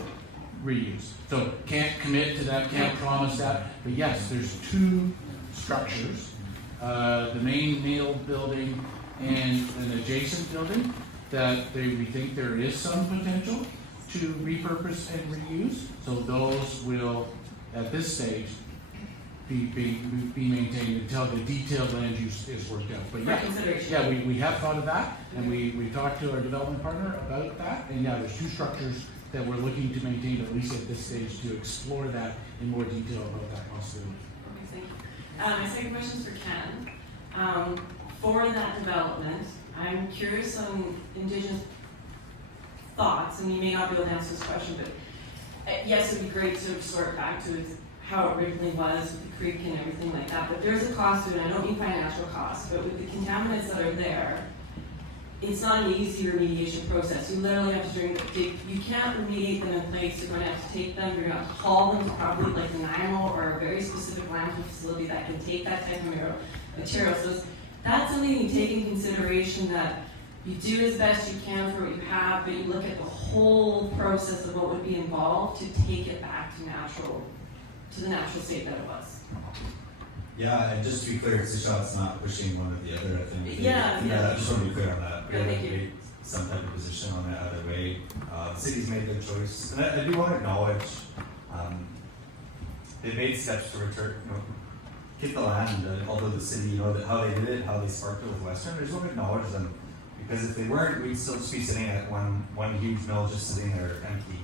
reuse. So can't commit to that, can't promise that, but yes, there's two structures, the main mill building and an adjacent building that we think there is some potential to repurpose and reuse. So those will, at this stage, be maintained until the detailed land use is worked out. But yeah, we have thought of that, and we talked to our development partner about that, and yeah, there's two structures that we're looking to maintain, at least at this stage, to explore that in more detail about that possibility. Okay, thank you. My second question is for Ken. For that development, I'm curious on Indigenous thoughts, and you may not be able to answer this question, but yes, it would be great to restore it back to how it originally was with the creek and everything like that, but there's a cost to it, and I don't mean financial cost, but with the contaminants that are there, it's not an easy remediation process. You literally have to you can't remediate them in place. You're going to have to take them, you're going to have to haul them to probably like an animal or a very specific landfill facility that can take that type of material. So that's something you take in consideration, that you do as best you can for what you have, but you look at the whole process of what would be involved to take it back to the natural state that it was. Yeah, and just to be clear, Tseshaht's not pushing one or the other. I think. I just want to be clear on that. We haven't made some type of position on it either way. The city's made their choice, and I do want to acknowledge they made steps to return, get the land. Although the city, how they did it, how they sparked it with Western, I just want to acknowledge them, because if they weren't, we'd still just be sitting at one huge mill just sitting there empty,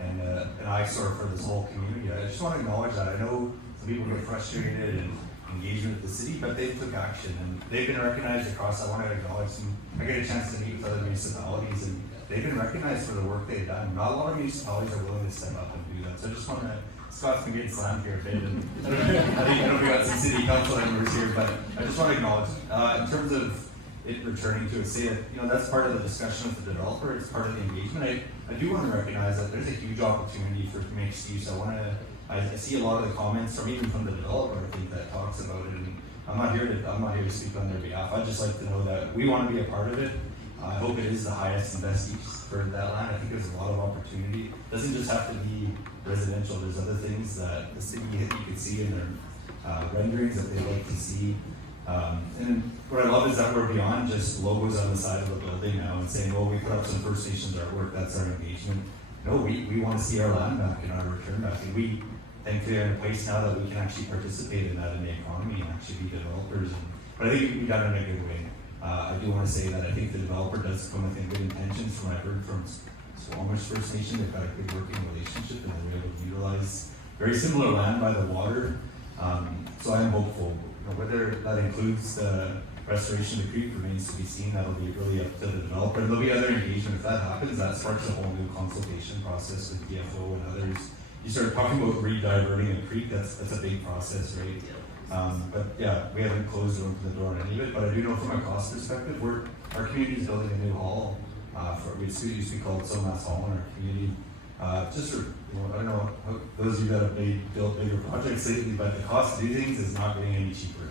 and an eyesore for this whole community. I just want to acknowledge that. I know some people get frustrated and engagement with the city, but they took action and they've been recognized across. I want to acknowledge them. I get a chance to meet with other municipalities, and they've been recognized for the work they've done. Not a lot of municipalities are willing to step up and do that. So I just want to, Scott's been getting slammed here a bit, and I know we got some city council members here, but I just want to acknowledge, in terms of it returning to a state, that's part of the discussion with the developer. It's part of the engagement. I do want to recognize that there's a huge opportunity for mixed use. I see a lot of the comments, or even from the developer, I think, that talks about it. And I'm not here to speak on their behalf. I'd just like to know that we want to be a part of it. I hope it is the highest and best use for that land. I think there's a lot of opportunity. It doesn't just have to be residential. There's other things that the city, you can see in their renderings that they'd like to see. And what I love is that we're beyond just logos on the side of the building now and saying, well, we put up some First Nations artwork, that's our engagement. No, we want to see our land back and our return back. And we thankfully are in a place now that we can actually participate in that in the economy and actually be developers. But I think we got it in a good way. I do want to say that I think the developer does come with good intentions. From what I heard from Somass First Nation, they've got a good working relationship and they're able to utilize very similar land by the water. So I am hopeful. Whether that includes the restoration of the creek remains to be seen. That'll be really up to the developer. There'll be other engagement. If that happens, that sparks a whole new consultation process with DFO and others. You start talking about re-diverting a creek, that's a big process, right? But yeah, we haven't closed the door on any of it, but I do know from a cost perspective, our community is building a new hall it used to be called Somass Hall in our community. I don't know, those of you that have built bigger projects lately, but the cost to do things is not getting any cheaper.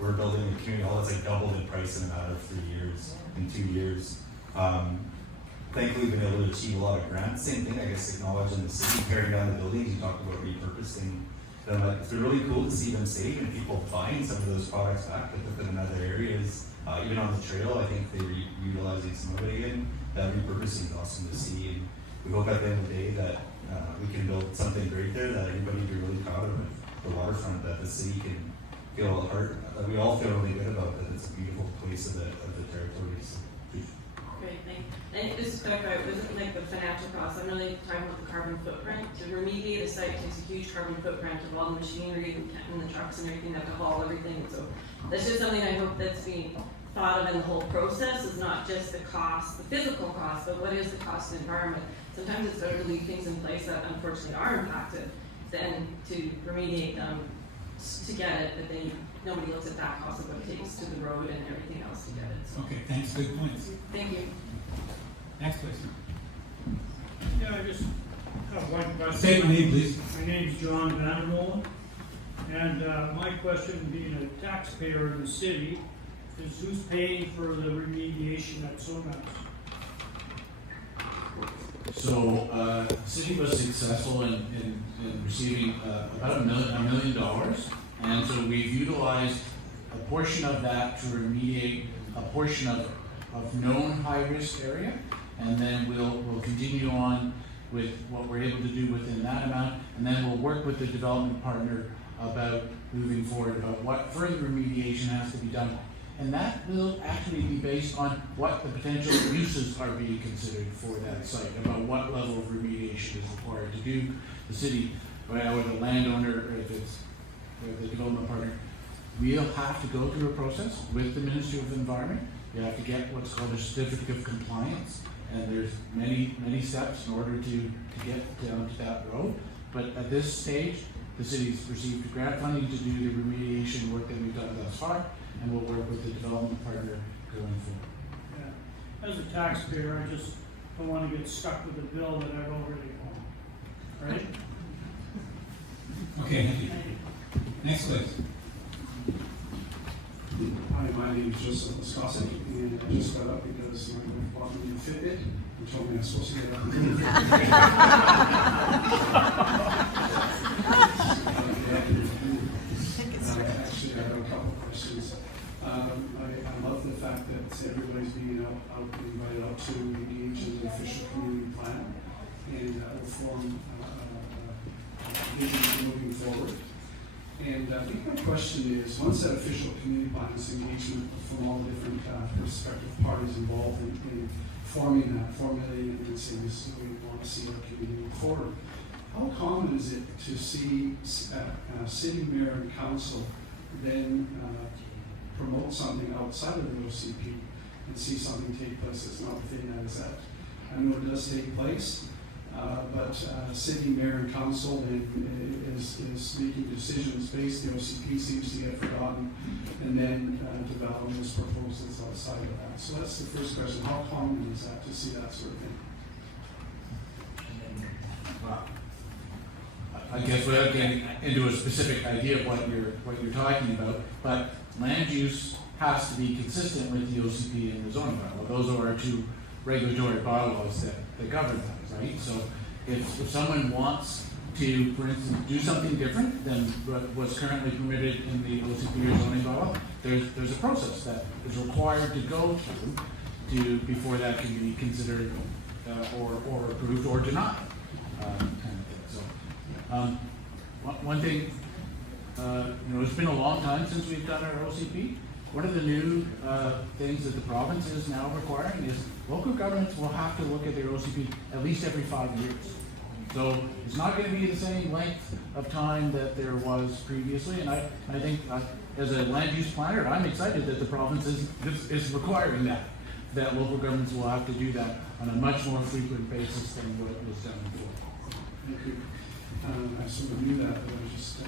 We're building a community hall that's like doubled in price in a matter of 2 years. thankfully been able to achieve a lot of grants. Same thing, I guess, acknowledging the city, tearing down the buildings, you talked about repurposing them. It's been really cool to see them save and people buying some of those products back to put them in other areas. Even on the trail, I think they're utilizing some of it again. That repurposing is awesome to see, and we hope at the end of the day that we can build something great there that everybody will be really proud of. The waterfront, that the city can feel that we all feel really good about, that it's a beautiful place of the territories. Great, thank you. And just to clarify, it wasn't like the financial cost, I'm really talking about the carbon footprint. To remediate a site takes a huge carbon footprint of all the machinery and the trucks and everything that have to haul everything. So that's just something I hope that's being thought of in the whole process, is not just the cost, the physical cost, but what is the cost of the environment. Sometimes it's better to leave things in place that unfortunately are impacted than to remediate them to get it, but then nobody looks at that cost of what it takes to the road and everything else to get it. So. Okay, thanks, good points. Thank you. Next question. Yeah, I just have one question. State your name, please. My name's John Vandermolen, and my question, being a taxpayer in the city, is who's paying for the remediation at Somass? So, the city was successful in receiving about $1 million, and so we've utilized a portion of that to remediate a portion of known high-risk area, and then we'll continue on with what we're able to do within that amount, and then we'll work with the development partner about moving forward, about what further remediation has to be done. And that will actually be based on what the potential uses are being considered for that site, about what level of remediation is required to do. The city, or the landowner, or if it's the development partner, we'll have to go through a process with the Ministry of Environment. You have to get what's called a certificate of compliance, and there's many steps in order to get down to that road. But at this stage, the city's received grant funding to do the remediation work that we've done thus far, and we'll work with the development partner going forward. Yeah. As a taxpayer, I just don't want to get stuck with a bill that I've already owned, right? Okay, thank you. Next question. Hi, my name is Joseph Wisconsin, and I just got up because my wife bought me a Fitbit and told me I was supposed to get up and move. Actually, I have a couple of questions. I love the fact that everybody's being invited out to engage in the official community plan, and that will form vision for moving forward. And I think my question is, once that official community plan is engagement from all the different prospective parties involved in formulating it and saying this is the way we want to see our community move forward, how common is it to see city mayor and council then promote something outside of the OCP and see something take place that's not within that? Is that, I know it does take place, but city mayor and council is making decisions based, the OCP seems to get forgotten, and then develop those proposals outside of that. So that's the first question. How common is that to see that sort of thing? I guess without getting into a specific idea of what you're talking about, but land use has to be consistent with the OCP and the zoning bylaw. Those are our two regulatory bylaws that govern that, right? So if someone wants to, for instance, do something different than what's currently permitted in the OCP or zoning bylaw, there's a process that is required to go through before that can be considered or approved or denied. Kind of thing. So one thing, it's been a long time since we've done our OCP. One of the new things that the province is now requiring is local governments will have to look at their OCP at least every 5 years. So it's not going to be the same length of time that there was previously, and I think as a land use planner, I'm excited that the province is requiring that local governments will have to do that on a much more frequent basis than what was done before. Thank you. I sort of knew that, but I just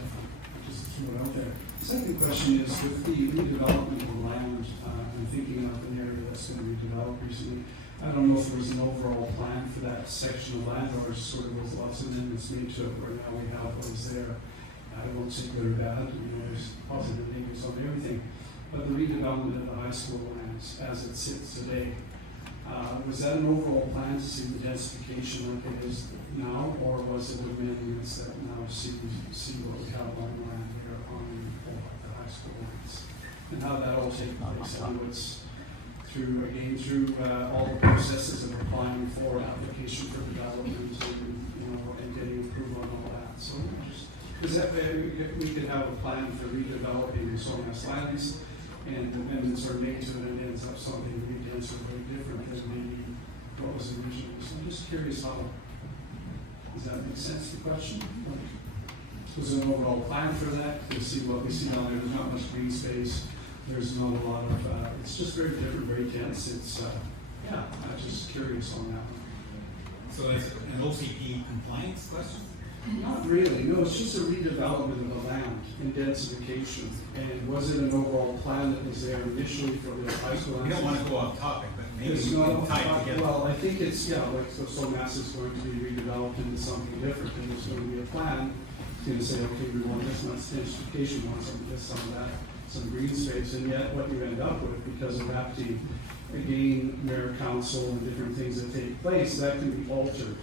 threw it out there. Second question is, with the redevelopment of land, I'm thinking of an area that's going to be developed recently. I don't know if there was an overall plan for that section of land, or sort of was lots of amendments made to it where now we have what is there. I won't say good or bad, there's positive and negatives on everything. But the redevelopment of the high school lands as it sits today, Was that an overall plan to see the densification like it is now, or was it amendments that now see what we have on land here on the high school lands? And how that all take place? I know it's through all the processes of applying for application for development and getting approval and all that. So because we could have a plan for redeveloping the Somass lands, and amendments are made to it, and it ends up something really dense or very different than maybe what was originally. So I'm just curious does that make sense, the question? Was there an overall plan for that? To see what we see down there, there's not much green space, there's not a lot of, it's just very different, very dense. It's, I'm just curious on that one. So it's an OCP compliance question? Not really, no, it's just a redevelopment of the land and densification. And was it an overall plan that was there initially for the high school? We don't want to go off topic, but maybe It's we not can off tie it topic. together. Well, I think it's, like Somass is going to be redeveloped into something different, and there's going to be a plan. It's going to say, okay, we want this much densification, we want some of this, some of that, some green space, and yet what you end up with, because of that, again, mayor, council, and different things that take place, that can be altered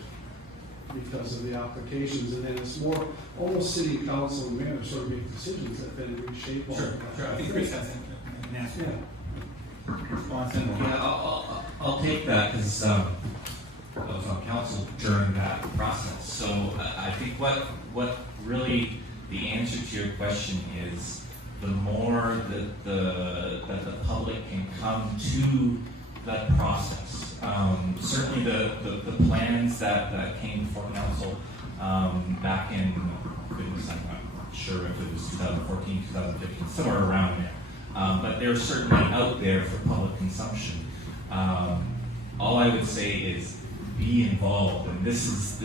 because of the applications, and then it's more almost city council and mayor sort of make decisions that then reshape all of that. Sure, I think Chris has an answer. Response and Yeah, I'll take that because I was on council during that process. So I think what really the answer to your question is, the more that the public can come to that process. Certainly the plans that came before council back in, goodness, I'm not sure if it was 2014, 2015, somewhere around there. But they're certainly out there for public consumption. All I would say is be involved, and this is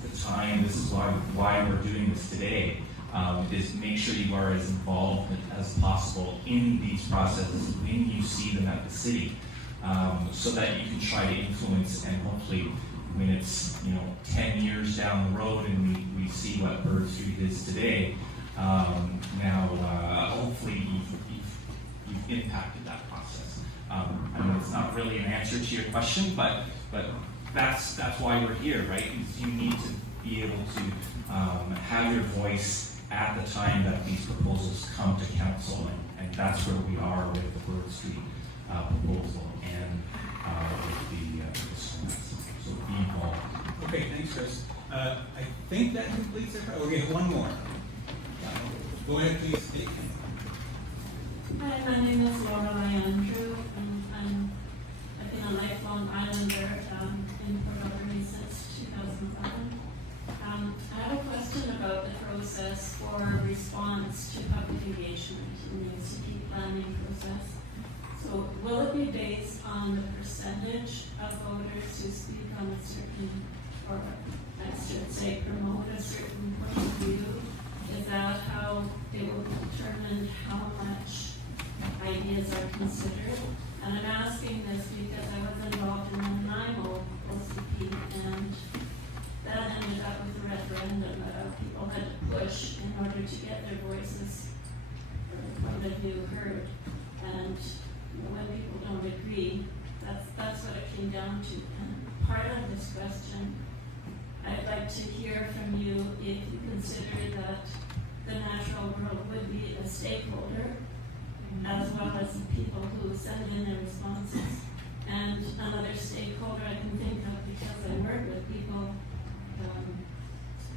the time. This is why we're doing this today. Is make sure you are as involved as possible in these processes when you see them at the city, so that you can try to influence, and hopefully when it's 10 years down the road and we see what Burde Street is today, hopefully you've impacted that process. I mean, it's not really an answer to your question, but that's why we're here, right? You need to be able to have your voice at the time that these proposals come to council, and that's where we are with the Burde Street proposal and with the Somass. So be involved. Okay, thanks, Chris. I think that completes it. Okay, one more. Go ahead, please. Deakin. Hi, my name is Laura Andrew, and I've been a lifelong islander in Alberni since 2011. I have a question about the process for response to public engagement in the city planning process. So will it be based on the percentage of voters who speak on a certain, or I should say promote a certain point of view? Is that how it will determine how much ideas are considered? And I'm asking this because I was involved in the Nanaimo OCP, and that ended up with a referendum that people had to push in order to get their voices or their point of view heard. And when people don't agree, that's what it came down to. And part of this question, I'd like to hear from you if you consider that the natural world would be a stakeholder, as well as the people who send in their responses. And another stakeholder I can think of, because I work with people,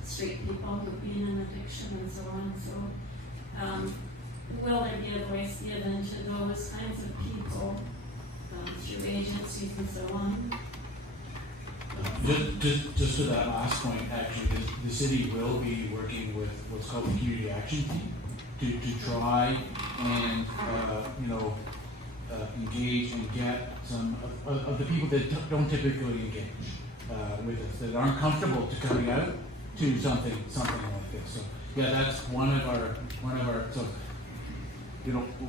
street people who've been in addiction and so on. So will there be a voice given to those kinds of people through agencies and so on? Just to that last point, actually, the city will be working with what's called the community action team to try and engage and get some of the people that don't typically engage with us, that aren't comfortable to coming out to something like this. So yeah, that's one of our so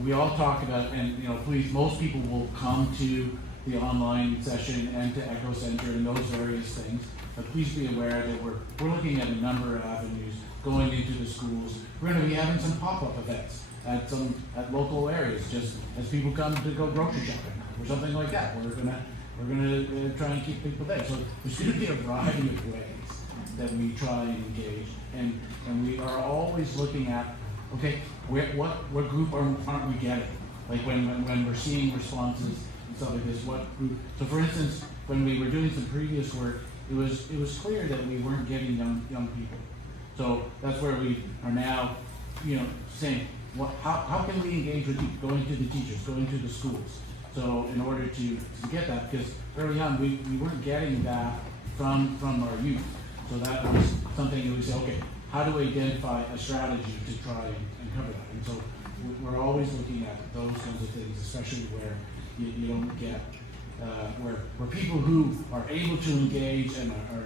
we all talk about, and please, most people will come to the online session and to Echo Center and those various things, but please be aware that we're looking at a number of avenues going into the schools. We're going to be having some pop-up events at local areas, just as people come to go grocery shopping or something like that. We're We're gonna try and keep people there. So there's gonna be a variety of ways that we try and engage, and we are always looking at, okay, what group aren't we getting? Like when we're seeing responses and stuff like this, what group? So for instance, when we were doing some previous work, it was clear that we weren't getting young people. So that's where we are now, saying, how can we engage with you? Going to the teachers, going to the schools. So in order to get that, because early on we weren't getting that from our youth. So that was something that we say, okay, how do we identify a strategy to try and cover that? And so we're always looking at those kinds of things, especially where you don't get, where people who are able to engage and are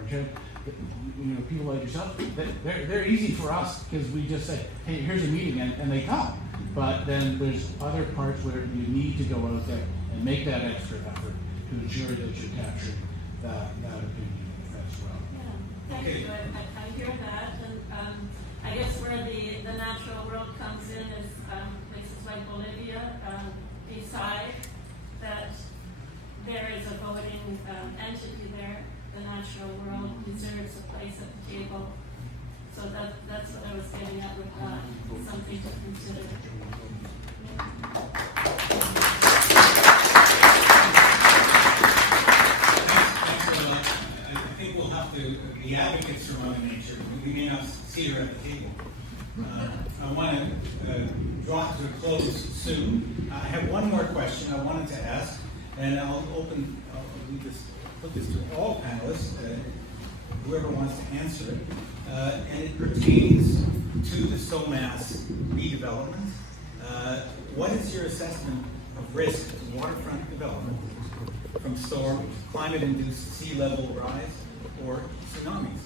people like yourself, they're easy for us because we just say, hey, here's a meeting, and they come. But then there's other parts where you need to go out there and make that extra effort to ensure that you're capturing that opinion as well. Yeah, thank you. I hear that, and I guess where the natural world comes in is places like Bolivia decide that there is a voting entity there. The natural world deserves a place at the table. So that's what I was getting at with that, something to consider. I think we'll have to be advocates for Mother Nature. We may not see her at the table. I want to draw to a close soon. I have one more question I wanted to ask, and I'll put this to all panelists, whoever wants to answer it. And it pertains to the Somass redevelopment. What is your assessment of risk to waterfront development from storm, climate-induced sea level rise, or tsunamis?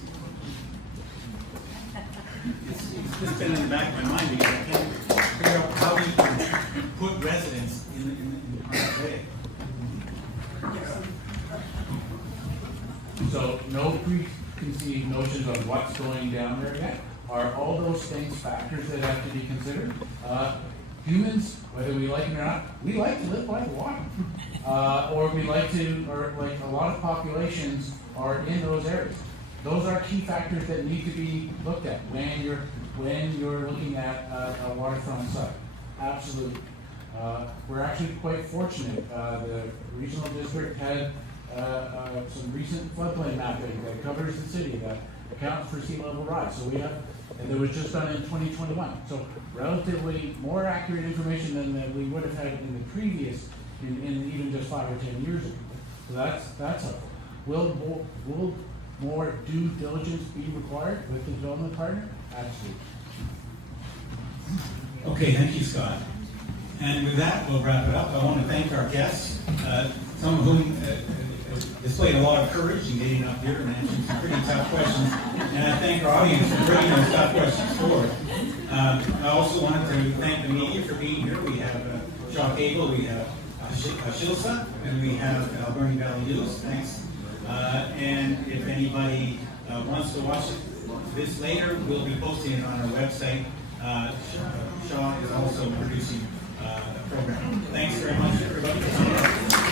It's just been in the back of my mind because I can't figure out how you can put residents in harm's way. So no preconceived notions of what's going down there yet. Are all those things factors that have to be considered? Humans, whether we like it or not, we like to live by the water. Or like a lot of populations are in those areas. Those are key factors that need to be looked at when you're looking at a waterfront site. Absolutely. We're actually quite fortunate. The regional district had some recent floodplain mapping that covers the city that accounts for sea level rise. So we have, and it was just done in 2021. So relatively more accurate information than we would have had in the previous, in even just 5 or 10 years ago. So that's helpful. Will more due diligence be required with the development partner? Absolutely. Okay, thank you, Scott. And with that, we'll wrap it up. I want to thank our guests, some of whom displayed a lot of courage in getting up here and answering some pretty tough questions. And I thank our audience for bringing those tough questions forward. I also wanted to thank the media for being here. We have Shaw Cable, we have Shilsa, and we have Alberni Valley News. Thanks. And if anybody wants to watch this later, we'll be posting it on our website. Shaw is also producing the program. Thanks very much, everybody.